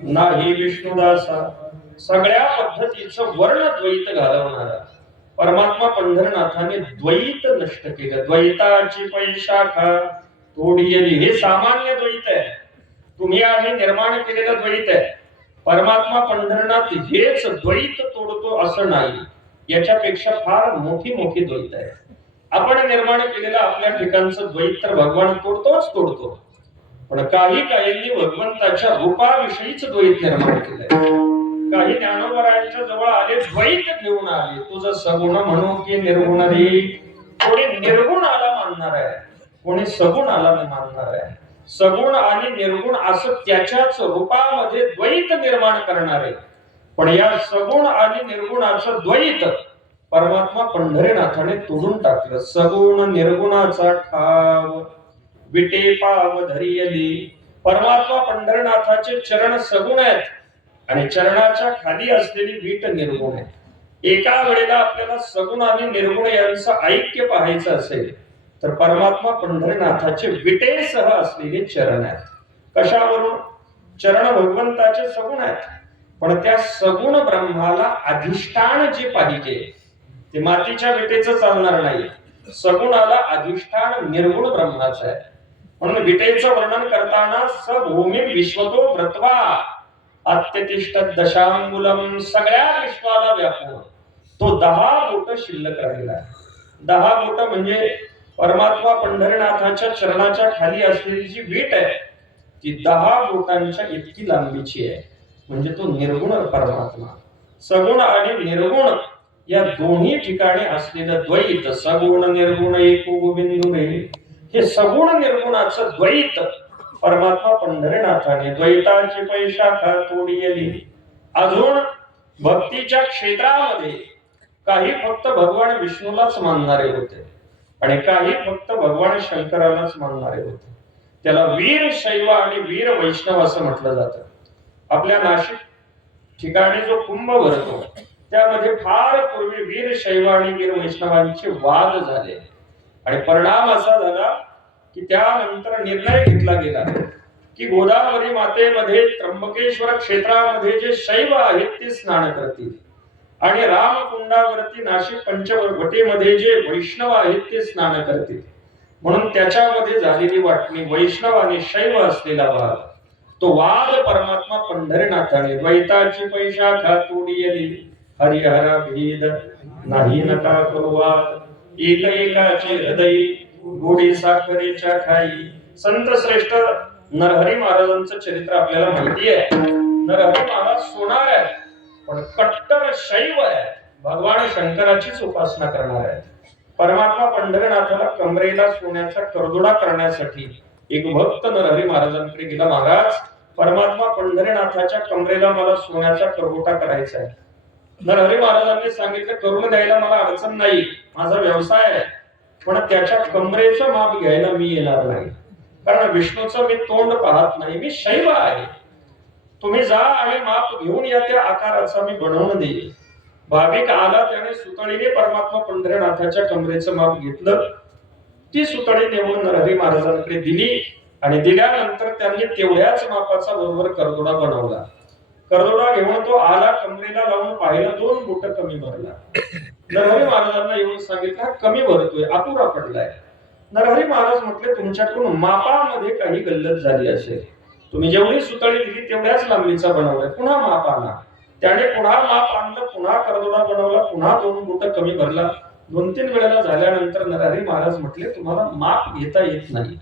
नाही विष्णुदासा, सगळ्या पद्धतीचं वर्ण द्वैत घालवणारा परमात्मा पंढरनाथाने द्वैत नष्ट केलं. द्वैताची पैशाखा तोडीली. हे सामान्य द्वैत आहे, तुम्ही आम्ही निर्माण केलेलं द्वैत आहे. परमात्मा पंढरनाथ हेच द्वैत तोडतो असं नाही, याच्यापेक्षा फार मोठी मोठी द्वैत आहे. आपण निर्माण केलेलं आपल्या ठिकाणचं द्वैत तर भगवान तोडतो, पण काही काहींनी भगवंताच्या रूपाविषयीच द्वैत निर्माण केलंय. काही ज्ञानोबरायांच्या जवळ आले, द्वैत घेऊन आले. तुझं सगुण म्हणू की निर्गुण रे. कोणी निर्गुण आला मानणार आहे, कोणी सगुण आला मानणार आहे. सगुण आणि निर्गुण असं त्याच्याच रूपामध्ये द्वैत निर्माण करणारे. पण या सगुण आणि निर्गुणाचं द्वैत परमात्मा पंढरीनाथाने तोडून टाकलं. सगुण निर्गुणाचा ठाव विटे पाव धरियली. परमात्मा पंढरीनाथाचे चरण सगुण आहेत आणि चरणाच्या खाली असलेली वीट निर्गुण आहे. एका वेळेला आपल्याला सगुण आणि निर्गुण यांचं ऐक्य पाहायचं असेल तर परमात्मा पंढरीनाथाचे विटेसह असलेले चरण आहेत. कशावरून? चरण भगवंताचे सगुण आहेत, पण त्या सगुण ब्रह्माला अधिष्ठान जे पाहिजे ते मातीच्या विटेचं चालणार नाही. सगुणाला अधिष्ठान निर्गुण ब्रह्माचं आहे. म्हणून विटेचं वर्णन करताना स भूमी विश्वतो व्रत्वा अत्यतिष्ठ दशांगुलम, सगळ्या विश्वाला व्यापून तो 10 बोट शिल्लक राहिला. 10 बोट म्हणजे परमात्मा पंढरीनाथाच्या चरणाच्या खाली असलेली जी वीट आहे ती 10 बोटांच्या इतकी लांबीची आहे. म्हणजे तो निर्गुण परमात्मा. सगुण आणि निर्गुण या दोन्ही ठिकाणी असलेलं द्वैत, सगुण निर्गुण एको गोविंदू रे, हे सगुण निर्गुणाचं द्वैत परमात्मा पंढरीनाथाने द्वैताची पैशाखा तोडीली. अजून भक्तीच्या क्षेत्रामध्ये काही फक्त भगवान विष्णूलाच मानणारे होते आणि काही फक्त भगवान शंकरालाच मानणारे होते. त्याला वीर शैव आणि वीर वैष्णव असं म्हटलं जातं. आपल्या नाशिक ठिकाणी जो कुंभ भरतो त्यामध्ये फार पूर्वी वीर शैव आणि वीर वैष्णवांचे वाद झाले आणि परिणाम असा झाला की त्यानंतर निर्णय घेतला गेला की गोदावरी मातेमध्ये त्र्यंबकेश्वर क्षेत्रामध्ये जे शैव आहेत ते स्नान करतील आणि रामकुंडावरती नाशिक पंचवटीमध्ये जे वैष्णव आहेत ते स्नान करतील. म्हणून त्याच्यामध्ये झालेली वाटणी वैष्णव आणि शैव असलेला वाद, तो वाद परमात्मा पंढरीनाथाने द्वैताची पैशाखा तोडीली. हरिहर भेद नाही नका करू वाद, एक एकाचे हृदय गोडी साखरेच्या खाई. संत श्रेष्ठ नरहरी महाराजांचं चरित्र आपल्याला माहिती आहे. नरहरी महाराज सोनार आहेत पण कट्टर शैव आहेत, भगवान शंकराचीच उपासना करणार आहेत. परमात्मा पंढरीनाथाला कमरेला सोन्याचा करदोडा करण्यासाठी एक भक्त नरहरी महाराजांकडे गेला. महाराज, परमात्मा पंढरीनाथाच्या कमरेला मला सोन्याचा करगोटा करायचा आहे. नरहरी महाराजांनी सांगितलं, करून द्यायला मला अडचण नाही, माझा व्यवसाय आहे, पण त्याच्या कमरेचं माप घ्यायला मी येणार नाही, कारण विष्णूचं मी तोंड पाहत नाही, मी शैव आहे. तुम्ही जा आणि माप घेऊन या, त्या आकाराचा मी बनवून देईल. भाविक आला, त्याने सुतळीने परमात्मा पंढरीनाथाच्या कमरेचं माप घेतलं. ती सुतळी नेऊन नरहरी महाराजांकडे दिली आणि दिल्यानंतर त्यांनी तेवढ्याच मापाचा बरोबर करदोडा बनवला. करदोडा घेऊन तो आला, कमरेला लावून पाहिलं, 2 बोट कमी भरला. नरहरी महाराजांना येऊन सांगितलं, कमी भरतोय, अपुरा पडलाय. नरहरी महाराज म्हटले, तुमच्याकडून मापामध्ये काही गल्लत झाली असेल, तुम्ही जेवढी सुतळी दिली तेवढ्याच लांबीचा बनवलाय, पुन्हा माप आणा. त्याने पुन्हा माप आणलं, पुन्हा करदोडा बनवला, पुन्हा 2 बोट कमी भरला. 2-3 वेळेला झाल्यानंतर नरहरी महाराज म्हटले, तुम्हाला माप घेता येत नाही,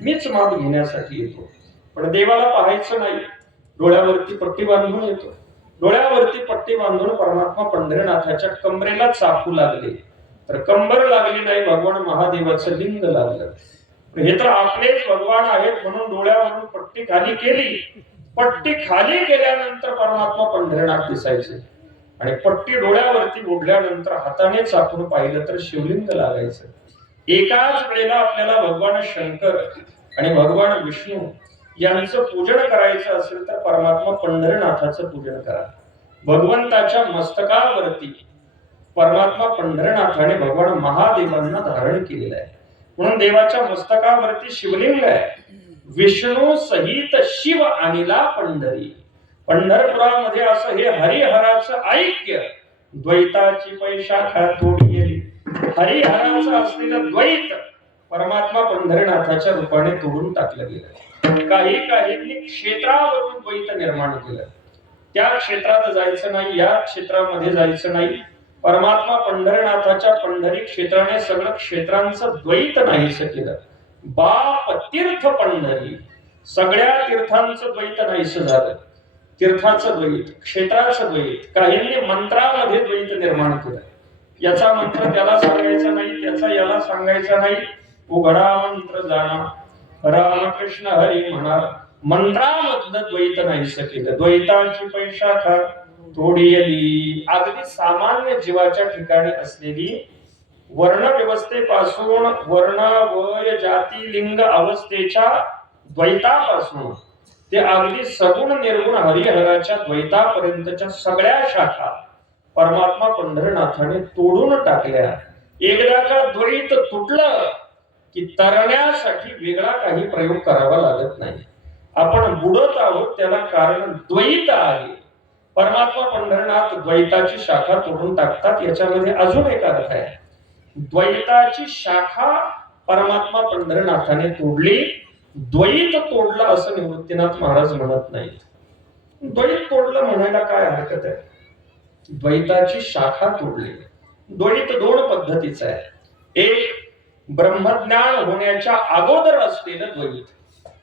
मीच माप घेण्यासाठी येतो. पण देवाला पाहायचं नाही, डोळ्यावरती पट्टी बांधून येतो. डोळ्यावरती पट्टी बांधून परमात्मा पंढरीनाथाच्या कमरेला चाकू लागले, तर कंबर लागली नाही, भगवान महादेवाचं लिंग लागलं. हे तर आपलेच भगवान आहेत म्हणून डोळ्यावरून पट्टी खाली केली. पट्टी खाली केल्यानंतर परमात्मा पंढरीनाथ दिसायचे आणि पट्टी डोळ्यावरती ओढल्यानंतर हाताने चाकून पाहिलं तर शिवलिंग लागायचं. एकाच वेळेला आपल्याला भगवान शंकर आणि भगवान विष्णू यांचं पूजन करायचं असेल तर परमात्मा पंढरीनाथाचं पूजन करा. भगवंताच्या मस्तकावरती परमात्मा पंढरीनाथाने भगवान महादेवांना धारण केलेलं आहे, म्हणून देवाच्या मस्तकावरती शिवलिंग आहे. विष्णू सहित शिव आणिला पंढरी. पंढरपुरामध्ये असं हे हरिहराचं ऐक्य, द्वैताची पैशाखा थोडी गेली. हरिहराचं असलेलं द्वैत परमात्मा पंढरीनाथाच्या रूपाने तोडून टाकलं गेलं. काही क्षेत्रावरून द्वैत निर्माण केलं. त्या क्षेत्रात जायचं नाही, या क्षेत्रामध्ये जायचं नाही. परमात्मा पंढरीनाथाच्या पंढरी क्षेत्राने सगळं क्षेत्रांचं द्वैत नाहीसं केलं. बाप तीर्थ पंढरी, सगळ्या तीर्थांचं द्वैत नाहीसं झालं. तीर्थाचं द्वैत, क्षेत्राचं द्वैत, काहींनी मंत्रामध्ये द्वैत निर्माण केलं. याचा मंत्र त्याला सांगायचा नाही, त्याचा याला सांगायचा नाही, उघडा मंत्र जाणा, रामकृष्ण हरी म्हणा, मंत्रामधलं द्वैत नाहीसं केलं. द्वैताची पैशाखा थोडी गेली. अगदी सामान्य जीवाच्या ठिकाणी असलेली वर्ण व्यवस्थेपासून वर्ण वय जाती लिंग अवस्थेच्या द्वैतापासून ते अगदी सगुण निर्गुण हरिहराच्या द्वैतापर्यंतच्या सगळ्या शाखा परमात्मा पंढरीनाथाने तोडून टाकल्या. एकदा का द्वैत तुटलं की तरण्यासाठी वेगळा काही प्रयोग करावा लागत नाही. आपण बुडत आहोत त्याला कारण द्वैत आहे. परमात्मा पंढरीनाथ द्वैताची शाखा तोडून टाकतात. याच्यामध्ये अजून एक अर्थ आहे. द्वैताची शाखा परमात्मा पंढरीनाथाने तोडली, द्वैत तोडला असं निवृत्तीनाथ महाराज म्हणत नाहीत. द्वैत तोडलं म्हणायला काय हरकत आहे? द्वैताची शाखा तोडली. द्वैत 2 पद्धतीचं आहे. एक ब्रह्मज्ञान होण्याच्या अगोदर असलेलं द्वैत,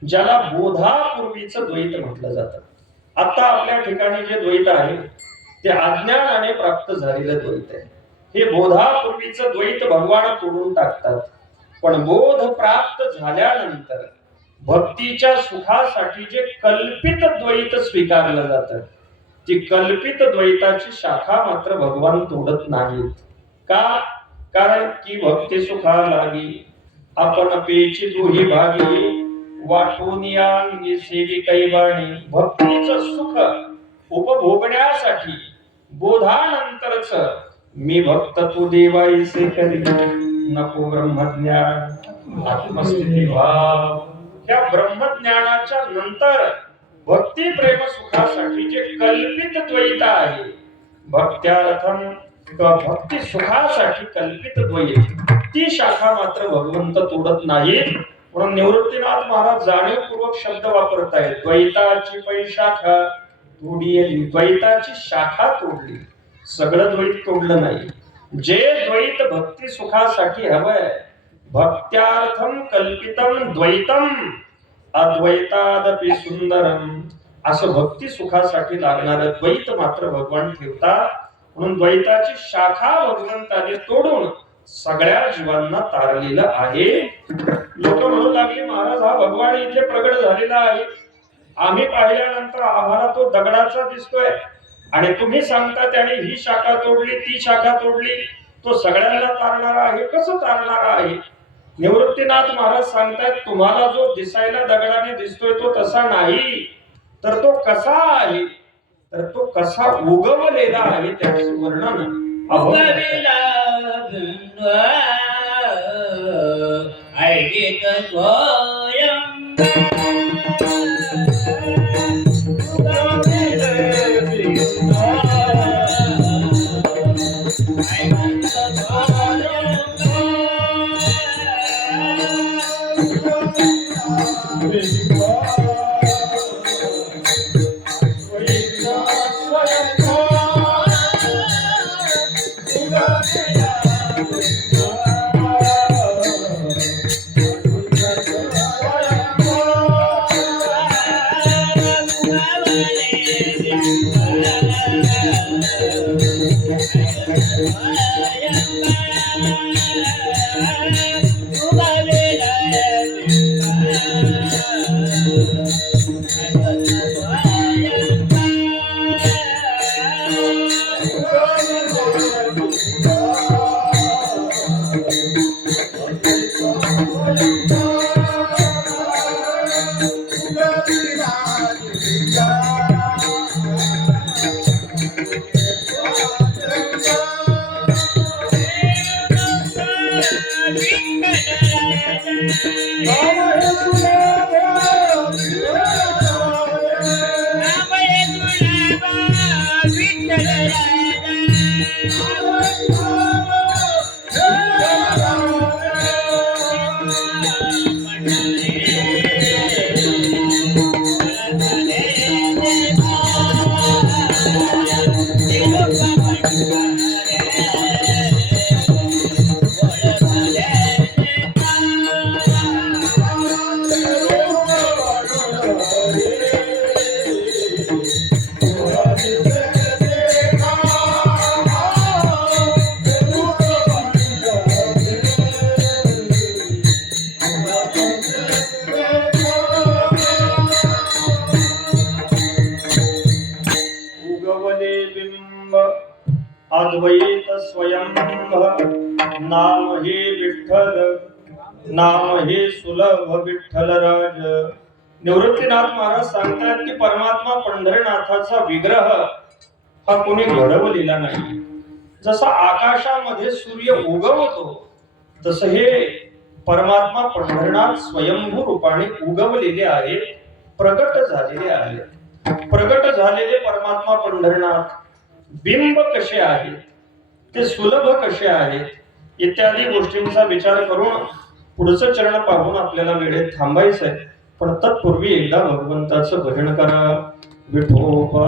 ज्याला बोधापूर्वीचं द्वैत म्हटलं जातं. आता आपल्या ठिकाणी जे द्वैत आहे ते अज्ञानाने प्राप्त झालेलं द्वैत आहे. हे बोधापूर्वीचं द्वैत भगवान तोडून टाकतात. पण बोध प्राप्त झाल्यानंतर भक्तीच्या सुखासाठी जे कल्पित द्वैत स्वीकारलं जातं, ती कल्पित द्वैताची शाखा मात्र भगवान तोडत नाहीत. का? कारण की भक्ती सुखा लागी आपण पेची दुही भागी वाटून यांगी सेवी कैवाणी. भक्तीचं सुख उपभोगण्यासाठी बोधानंतरच मी भक्त तू देवाईसे करी नको ब्रह्मज्ञान आत्मस्थिती भाव. या ब्रह्मज्ञानाच्या नंतर भक्ती प्रेम सुखासाठी जे कल्पित द्वैत आहे, भक्त्यार्थम भक्ती सुखासाठी कल्पित द्वैत, ती शाखा मात्र भगवंत तोडत नाहीत. म्हणून निवृत्तीनाथ महाराज जाणीवपूर्वक शब्द वापरतायत, द्वैताची पैशाखा तोडी. द्वैताची शाखा तोडली, सगळं द्वैत तोडलं नाही. जे द्वैत भक्ती सुखासाठी हवंय, भक्त्यार्थम कल्पितम द्वैतम अद्वैतादपि सुंदरम, असं भक्ती सुखासाठी लागणारं द्वैत मात्र भगवान ठेवतात. म्हणून द्वैताची शाखा भगवंताने तोडून सगळ्या जीवांना तारलेलं आहे. लोक म्हणू लागली महाराज हा भगवान इथे प्रगट झालेला आहे. आम्ही पाहिल्यानंतर आम्हाला तो दगडाचा दिसतोय आणि तुम्ही सांगता त्याने ही शाखा तोडली ती शाखा तोडली, तो सगळ्यांना तारणारा आहे. कसं तारणारा आहे? निवृत्तीनाथ महाराज सांगतायत तुम्हाला जो दिसायला दगडाने दिसतोय तो तसा नाही, तर तो कसा आहे? तर तो कसा उगवलेला आहे त्याचे वर्णन अद्वैत स्वयंभ नाम हे विठ्ठल, नाम हे सुलभ विठ्ठल राज. निवृत्तीनाथ महाराज सांगतात की परमात्मा पंढरनाथाचा विग्रह हा कोणी घडवलेला नाही. जसा आकाशामध्ये सूर्य उगवतो तसं हे परमात्मा पंढरनाथ स्वयंभू रूपाने उगवलेले आहेत, प्रगट झालेले आहेत. प्रगट झालेले परमात्मा पंढरनाथ बिंब कसे आहेत, ते सुलभ कसे आहेत, इत्यादी गोष्टींचा विचार करून पुढचं चरण पाहून आपल्याला वेळेत थांबायचं आहे. पण तत्पूर्वी एकदा भगवंताचं भजन करा. विठोबा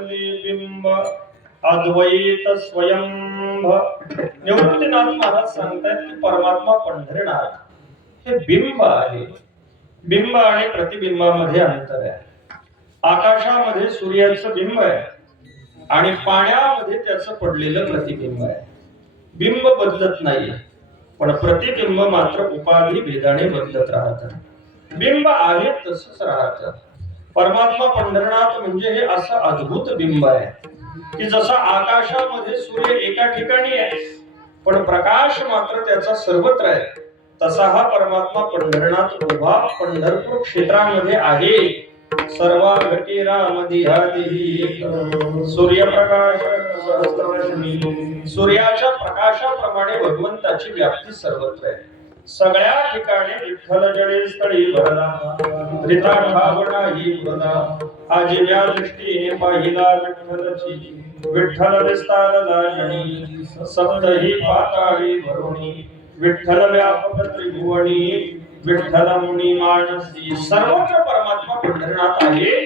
केवली बिंब अद्वैत स्वयंभ. निवृत्तीनाथ महाराज सांगतायत की परमात्मा पंढरीनाथ हे बिंब आहे. बिंब आणि प्रतिबिंबामध्ये अंतर आहे. आकाशामध्ये सूर्याचं बिंब आहे आणि पाण्यामध्ये त्याचं पडलेलं प्रतिबिंब आहे. बिंब बदलत नाही, पण प्रतिबिंब मात्र उपाधी भेदाने बदलत राहत. बिंब आहे तसंच राहत. परमात्मा पंढरनाथ म्हणजे हे असं अद्भुत बिंब आहे की जसा आकाशामध्ये सूर्य एका ठिकाणी आहे पण प्रकाश मात्र त्याचा सर्वत्र आहे, तसा हा परमात्मा पंढरनाथ उभा पंढरपूर क्षेत्रामध्ये आहे. सर्वा घटी राम दिहादिही सूर्यप्रकाश सहस्रवर्षी. सूर्याच्या प्रकाशाप्रमाणे भगवंताची व्याप्ती सर्वत्र आहे. सगळ्या ठिकाणी विठ्ठल जडे स्थळी भरला धृता ठावणा ही पुरला. आजीव्या दृष्टीने पाहिला विठ्ठलची विठ्ठल विस्तारला जणी सप्तही पाताळी भरुणी विठ्ठल व्यापक त्रिभुवनी विठ्ठल मुनी मानसी. सर्वत्र परमात्मा पंढरनाथ आहे.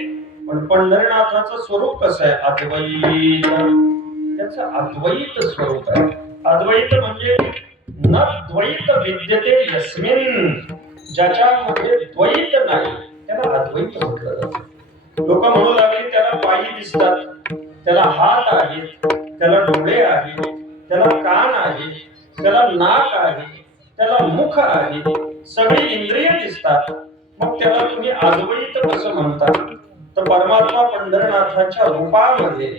पण पंढरनाथाचं स्वरूप कसं आहे? अद्वैत. त्याचं अद्वैत स्वरूप आहे. अद्वैत म्हणजे न द्वैत विद्यते यस्मिन. ज्याच्यामध्ये द्वैत नाही त्याला अद्वैत म्हटलं जातं. लोक म्हणू लागली त्याला पायी दिसतात, त्याला हात आहेत, त्याला डोळे आहेत, त्याला कान आहे, त्याला नाक आहे, त्याला मुख आहे, सगळी इंद्रिय दिसतात, मग त्याला तुम्ही अद्वैत कसं म्हणता? तर परमात्मा पंढरनाथाच्या रूपामध्ये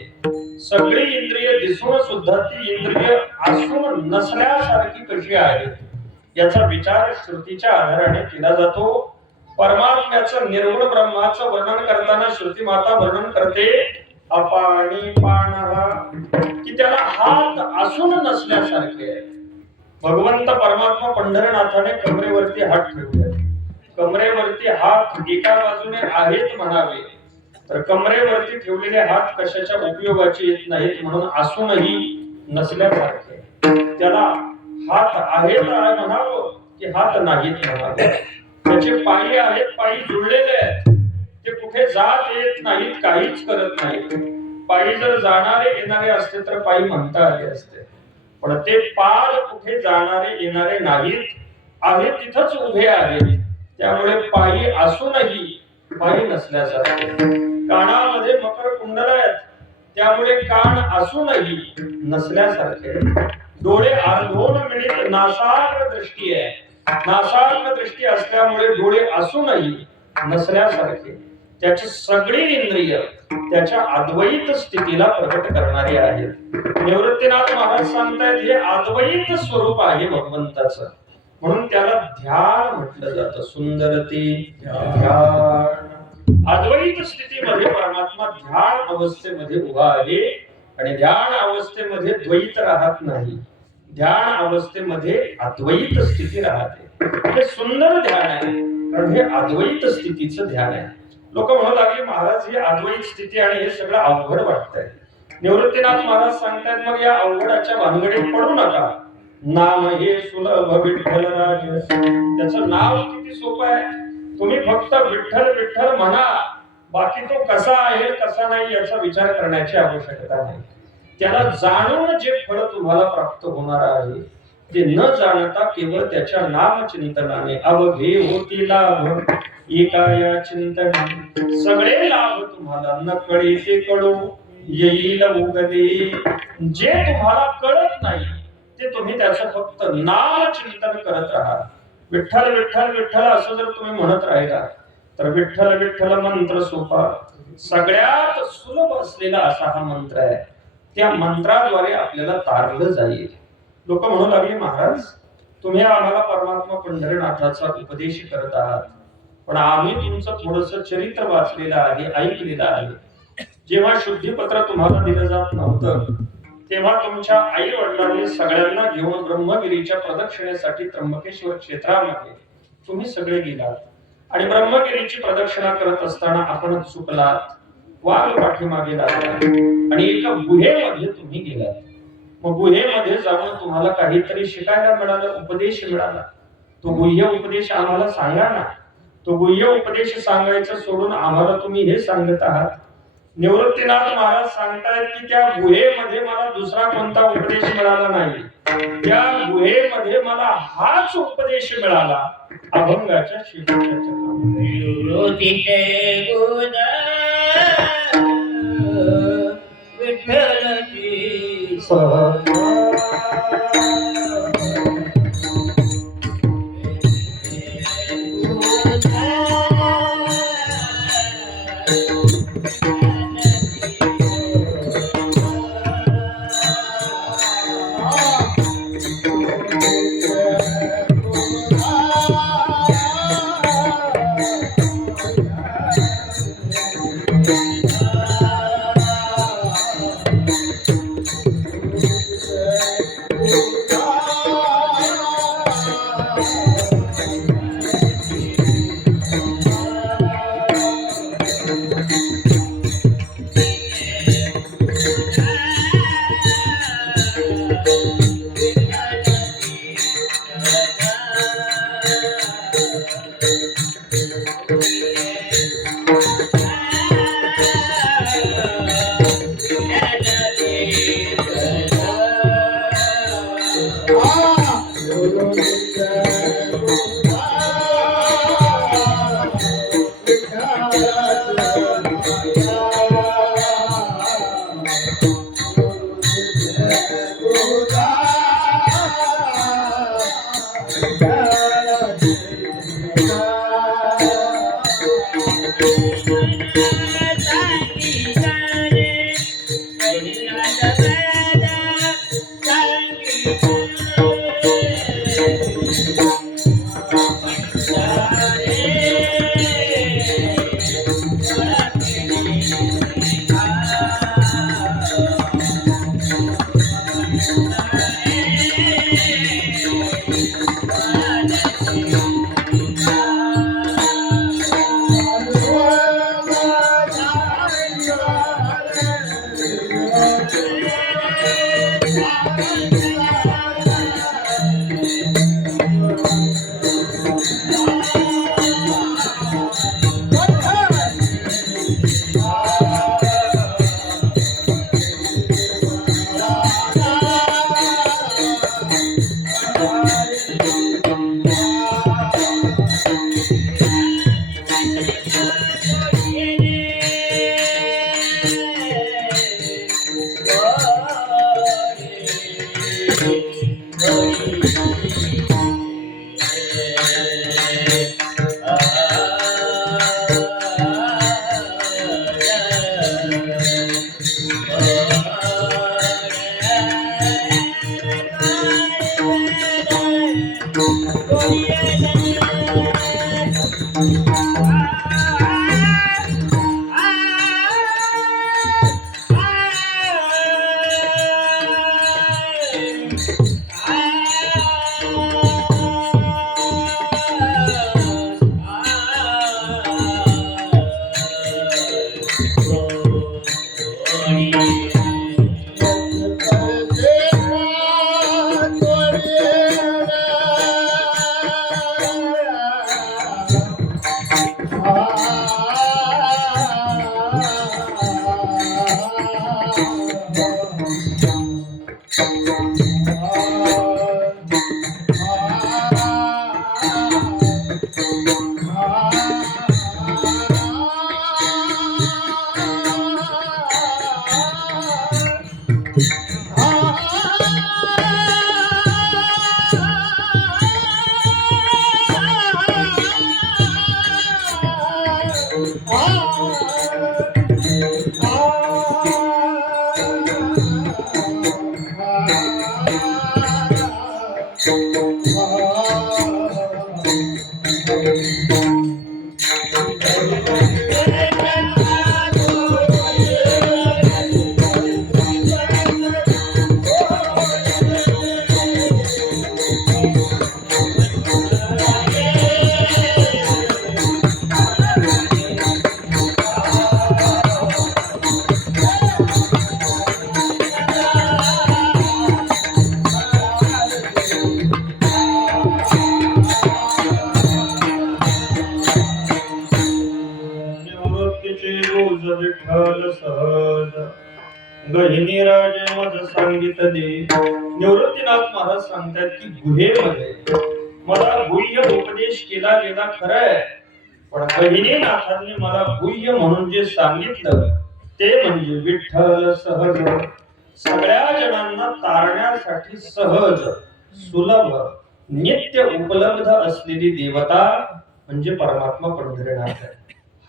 सगळी इंद्रिय दिसून सुद्धा ती इंद्रिय असून नसल्यासारखी कशी आहे याचा विचार श्रुतीच्या आधाराने केला जातो. परमात्म्याचं निर्गुण ब्रह्माचं वर्णन करताना श्रुती माता वर्णन करते अपाणी पाणहा, की त्याला हात असून नसल्यासारखे आहे. भगवंत परमात्मा पंढरनाथाने कमरेवरती हात ठेवले. कमरेवरती हात एका बाजूने आहेत म्हणावे तर कमरेवरती ठेवलेले हात कशाच्या उपयोगाचे येत नाहीत म्हणून असूनही नसल्यासारखे. त्याला हात आहेत म्हणावं की हात नाहीत म्हणावे. त्याचे पायी आहेत, पायी जुळलेले आहेत, ते कुठे जात येत नाहीत, काहीच करत नाहीत. पायी जर जाणारे येणारे असते तर पायी म्हणता आले असते, पण ते पाद कुठे जाणारे येणारे नाहीत, आहे तिथंच उभे आहेत. त्यामुळे पायी असूनही पायी नसल्यासारखे. कानामध्ये मकर कुंडल आहेत त्यामुळे कान असूनही नसल्यासारखे. डोळे अर्धोन मिळत नासाग्र दृष्टी आहे, नासाग्र दृष्टी असल्यामुळे डोळे असूनही नसल्यासारखे. त्याची सगळी इंद्रिय त्याच्या अद्वैत स्थितीला प्रकट करणारी आहेत. निवृत्तीनाथ महाराज सांगतायत हे अद्वैत स्वरूप आहे भगवंताचं, म्हणून त्याला ध्यान म्हटलं जातं. सुंदरते ध्यान. अद्वैत स्थितीमध्ये परमात्मा ध्यान अवस्थेमध्ये उभा आहे आणि ध्यान अवस्थेमध्ये द्वैत राहत नाही, ध्यान अवस्थेमध्ये अद्वैत स्थिती राहते. हे सुंदर ध्यान आहे कारण हे अद्वैत स्थितीचं ध्यान आहे. लोक म्हणू लागले महाराज ही अद्वैत स्थिती आणि हे सगळं अवघड वाटतंय. निवृत्तीनाथ महाराज सांगतायत मग या अवघडाच्या भानगडीत पडू नका. नाम हे सुलभ विठ्ठल राज. त्याचं नाव किती सोपं आहे. तुम्ही फक्त विठ्ठल विठ्ठल म्हणा, बाकी तो कसा आहे कसा नाही याचा विचार करण्याची आवश्यकता नाही. त्याला जाणून जे फळ तुम्हाला प्राप्त होणार आहे ते न जाणता केवळ त्याच्या नाम चिंतनाने अवघे होती लाभ एकाया चिंतन. सगळे लाभ तुम्हाला न कळे ते कळू येईल उगदे. जे तुम्हाला कळत नाही ते तुम्ही त्याचं फक्त नाम चिंतन करत राहा. विठ्ठल विठ्ठल विठ्ठल असं जर तुम्ही म्हणत राहिला तर विठ्ठल विठ्ठल मंत्र सोपा, सगळ्यात सुलभ असलेला असा हा मंत्र आहे. त्या मंत्राद्वारे आपल्याला तारलं जाईल. लोक म्हणू लागले महाराज तुम्ही आम्हाला परमात्मा पंढरनाथाचा उपदेश करत आहात, पण आम्ही तुमचं थोडंसं चरित्र वाचलेलं आहे, ऐकलेलं आहे. जेव्हा शुद्धीपत्र तुम्हाला दिलं जात नव्हतं तेव्हा तुमच्या आई वडिलांनी सगळ्यांना घेऊन ब्रह्मगिरीच्या प्रदक्षिणेसाठी त्र्यंबकेश्वर क्षेत्रामध्ये तुम्ही सगळे गेलात आणि ब्रह्मगिरीची प्रदक्षिणा करत असताना आपण चुकलात, वाघ पाठीमागे लागला आणि एका गुहेमध्ये तुम्ही गेलात. मग गुहेमध्ये जाऊन तुम्हाला काहीतरी शिकायला मिळालं, उपदेश मिळाला. तो गुह्य उपदेश आम्हाला सांगा ना. तो गुह्य उपदेश सांगायचं सोडून आम्हाला तुम्ही हे सांगत आहात निवृत्तीनाथ महाराज सांगतायत की त्या गुहेमध्ये मला दुसरा कोणता उपदेश मिळाला नाही, त्या गुहेमध्ये मला हाच उपदेश मिळाला अभंगाच्या शेवटच्या चरणामध्ये. निवृत्तीचे गुण विठ्ठलची तुझ विठ्ठल सहज गहिनी राजे मज सांगित दे. निवृत्तीनाथ महाराज सांगतात की गुहेमध्ये मला गुह्य उपदेश केला गेला खरंय, पण गहिनीनाथांनी मला गुह्य म्हणून जे सांगितलं ते म्हणजे विठ्ठल सहज, सगळ्या जणांना तारण्यासाठी सहज सुलभ नित्य उपलब्ध असलेली देवता म्हणजे परमात्मा पंढरीनाथ आहे.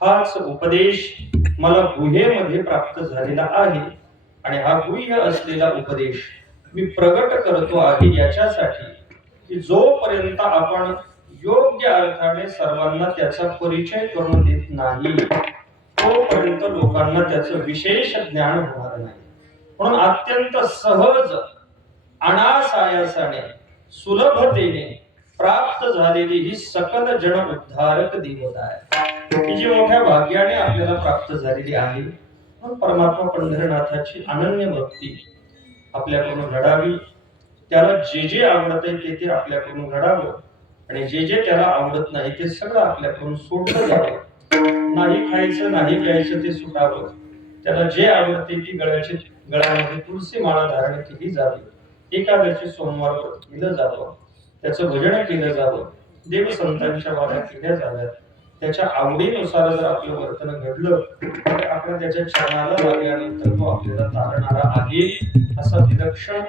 हाच उपदेश मला गुहेमध्ये प्राप्त झालेला आहे आणि हा गुह्य असलेला उपदेश मी प्रगट करतो आहे याच्यासाठी की जोपर्यंत आपण योग्य अर्थाने सर्वांना त्याचा परिचय करून देत नाही तोपर्यंत लोकांना त्याचं विशेष ज्ञान होणार नाही. म्हणून अत्यंत सहज अनासायासाने सुलभतेने प्राप्त झालेली ही सकल जन उद्धारक देवता आहे की जी मोठ्या भाग्याने आपल्याला प्राप्त झालेली आहे. म्हणून परमात्मा पंढरीनाथाची अनन्य भक्ती आपल्याकडून घडावी, त्याला जे जे आवडत ते आपल्याकडून घडावं आणि जे त्याला आवडत नाही ते सगळं आपल्याकडून सोडलं जावं. नाही खायचं नाही प्यायचं ते सुटावं. त्याला जे आवडते ती गळ्यामध्ये तुळशी माळा धारण केली जावी, एकादशी सोमवार व्रत केलं जावं, त्याचं भजन केलं जावं, देवसंतांच्या वाऱ्या केल्या जाव्यात. त्याच्या आवडीनुसार जर आपलं वर्तन घडलं तर आपण त्याच्या चरणाला लागल्यानंतर तो आपल्याला तारणारा आहे असा विलक्षण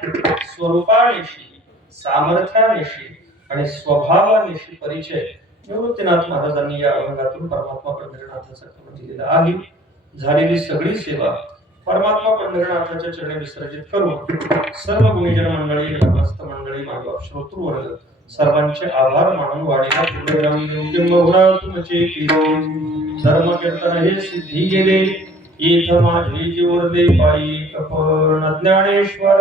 स्वरूपानिशी, सामर्थ्यानिशी आणि स्वभावानिशी परिचय निवृत्तीनाथ महाराजांनी या अभंगातून परमात्मा पंढरीनाथाचा करून दिलेला आहे. झालेली सगळी सेवा परमात्मा पंढरीनाथाच्या चरणी विसर्जित करून सर्व गुणीजन मंडळी, ग्रामस्थ मंडळी, मानव श्रोतृवर्ग सर्वांचे आभार मानून वाणीला तुमचे धर्म कीर्तन हे सिद्धी गेले इथ माझी जीवर दे पायी कपण ज्ञानेश्वर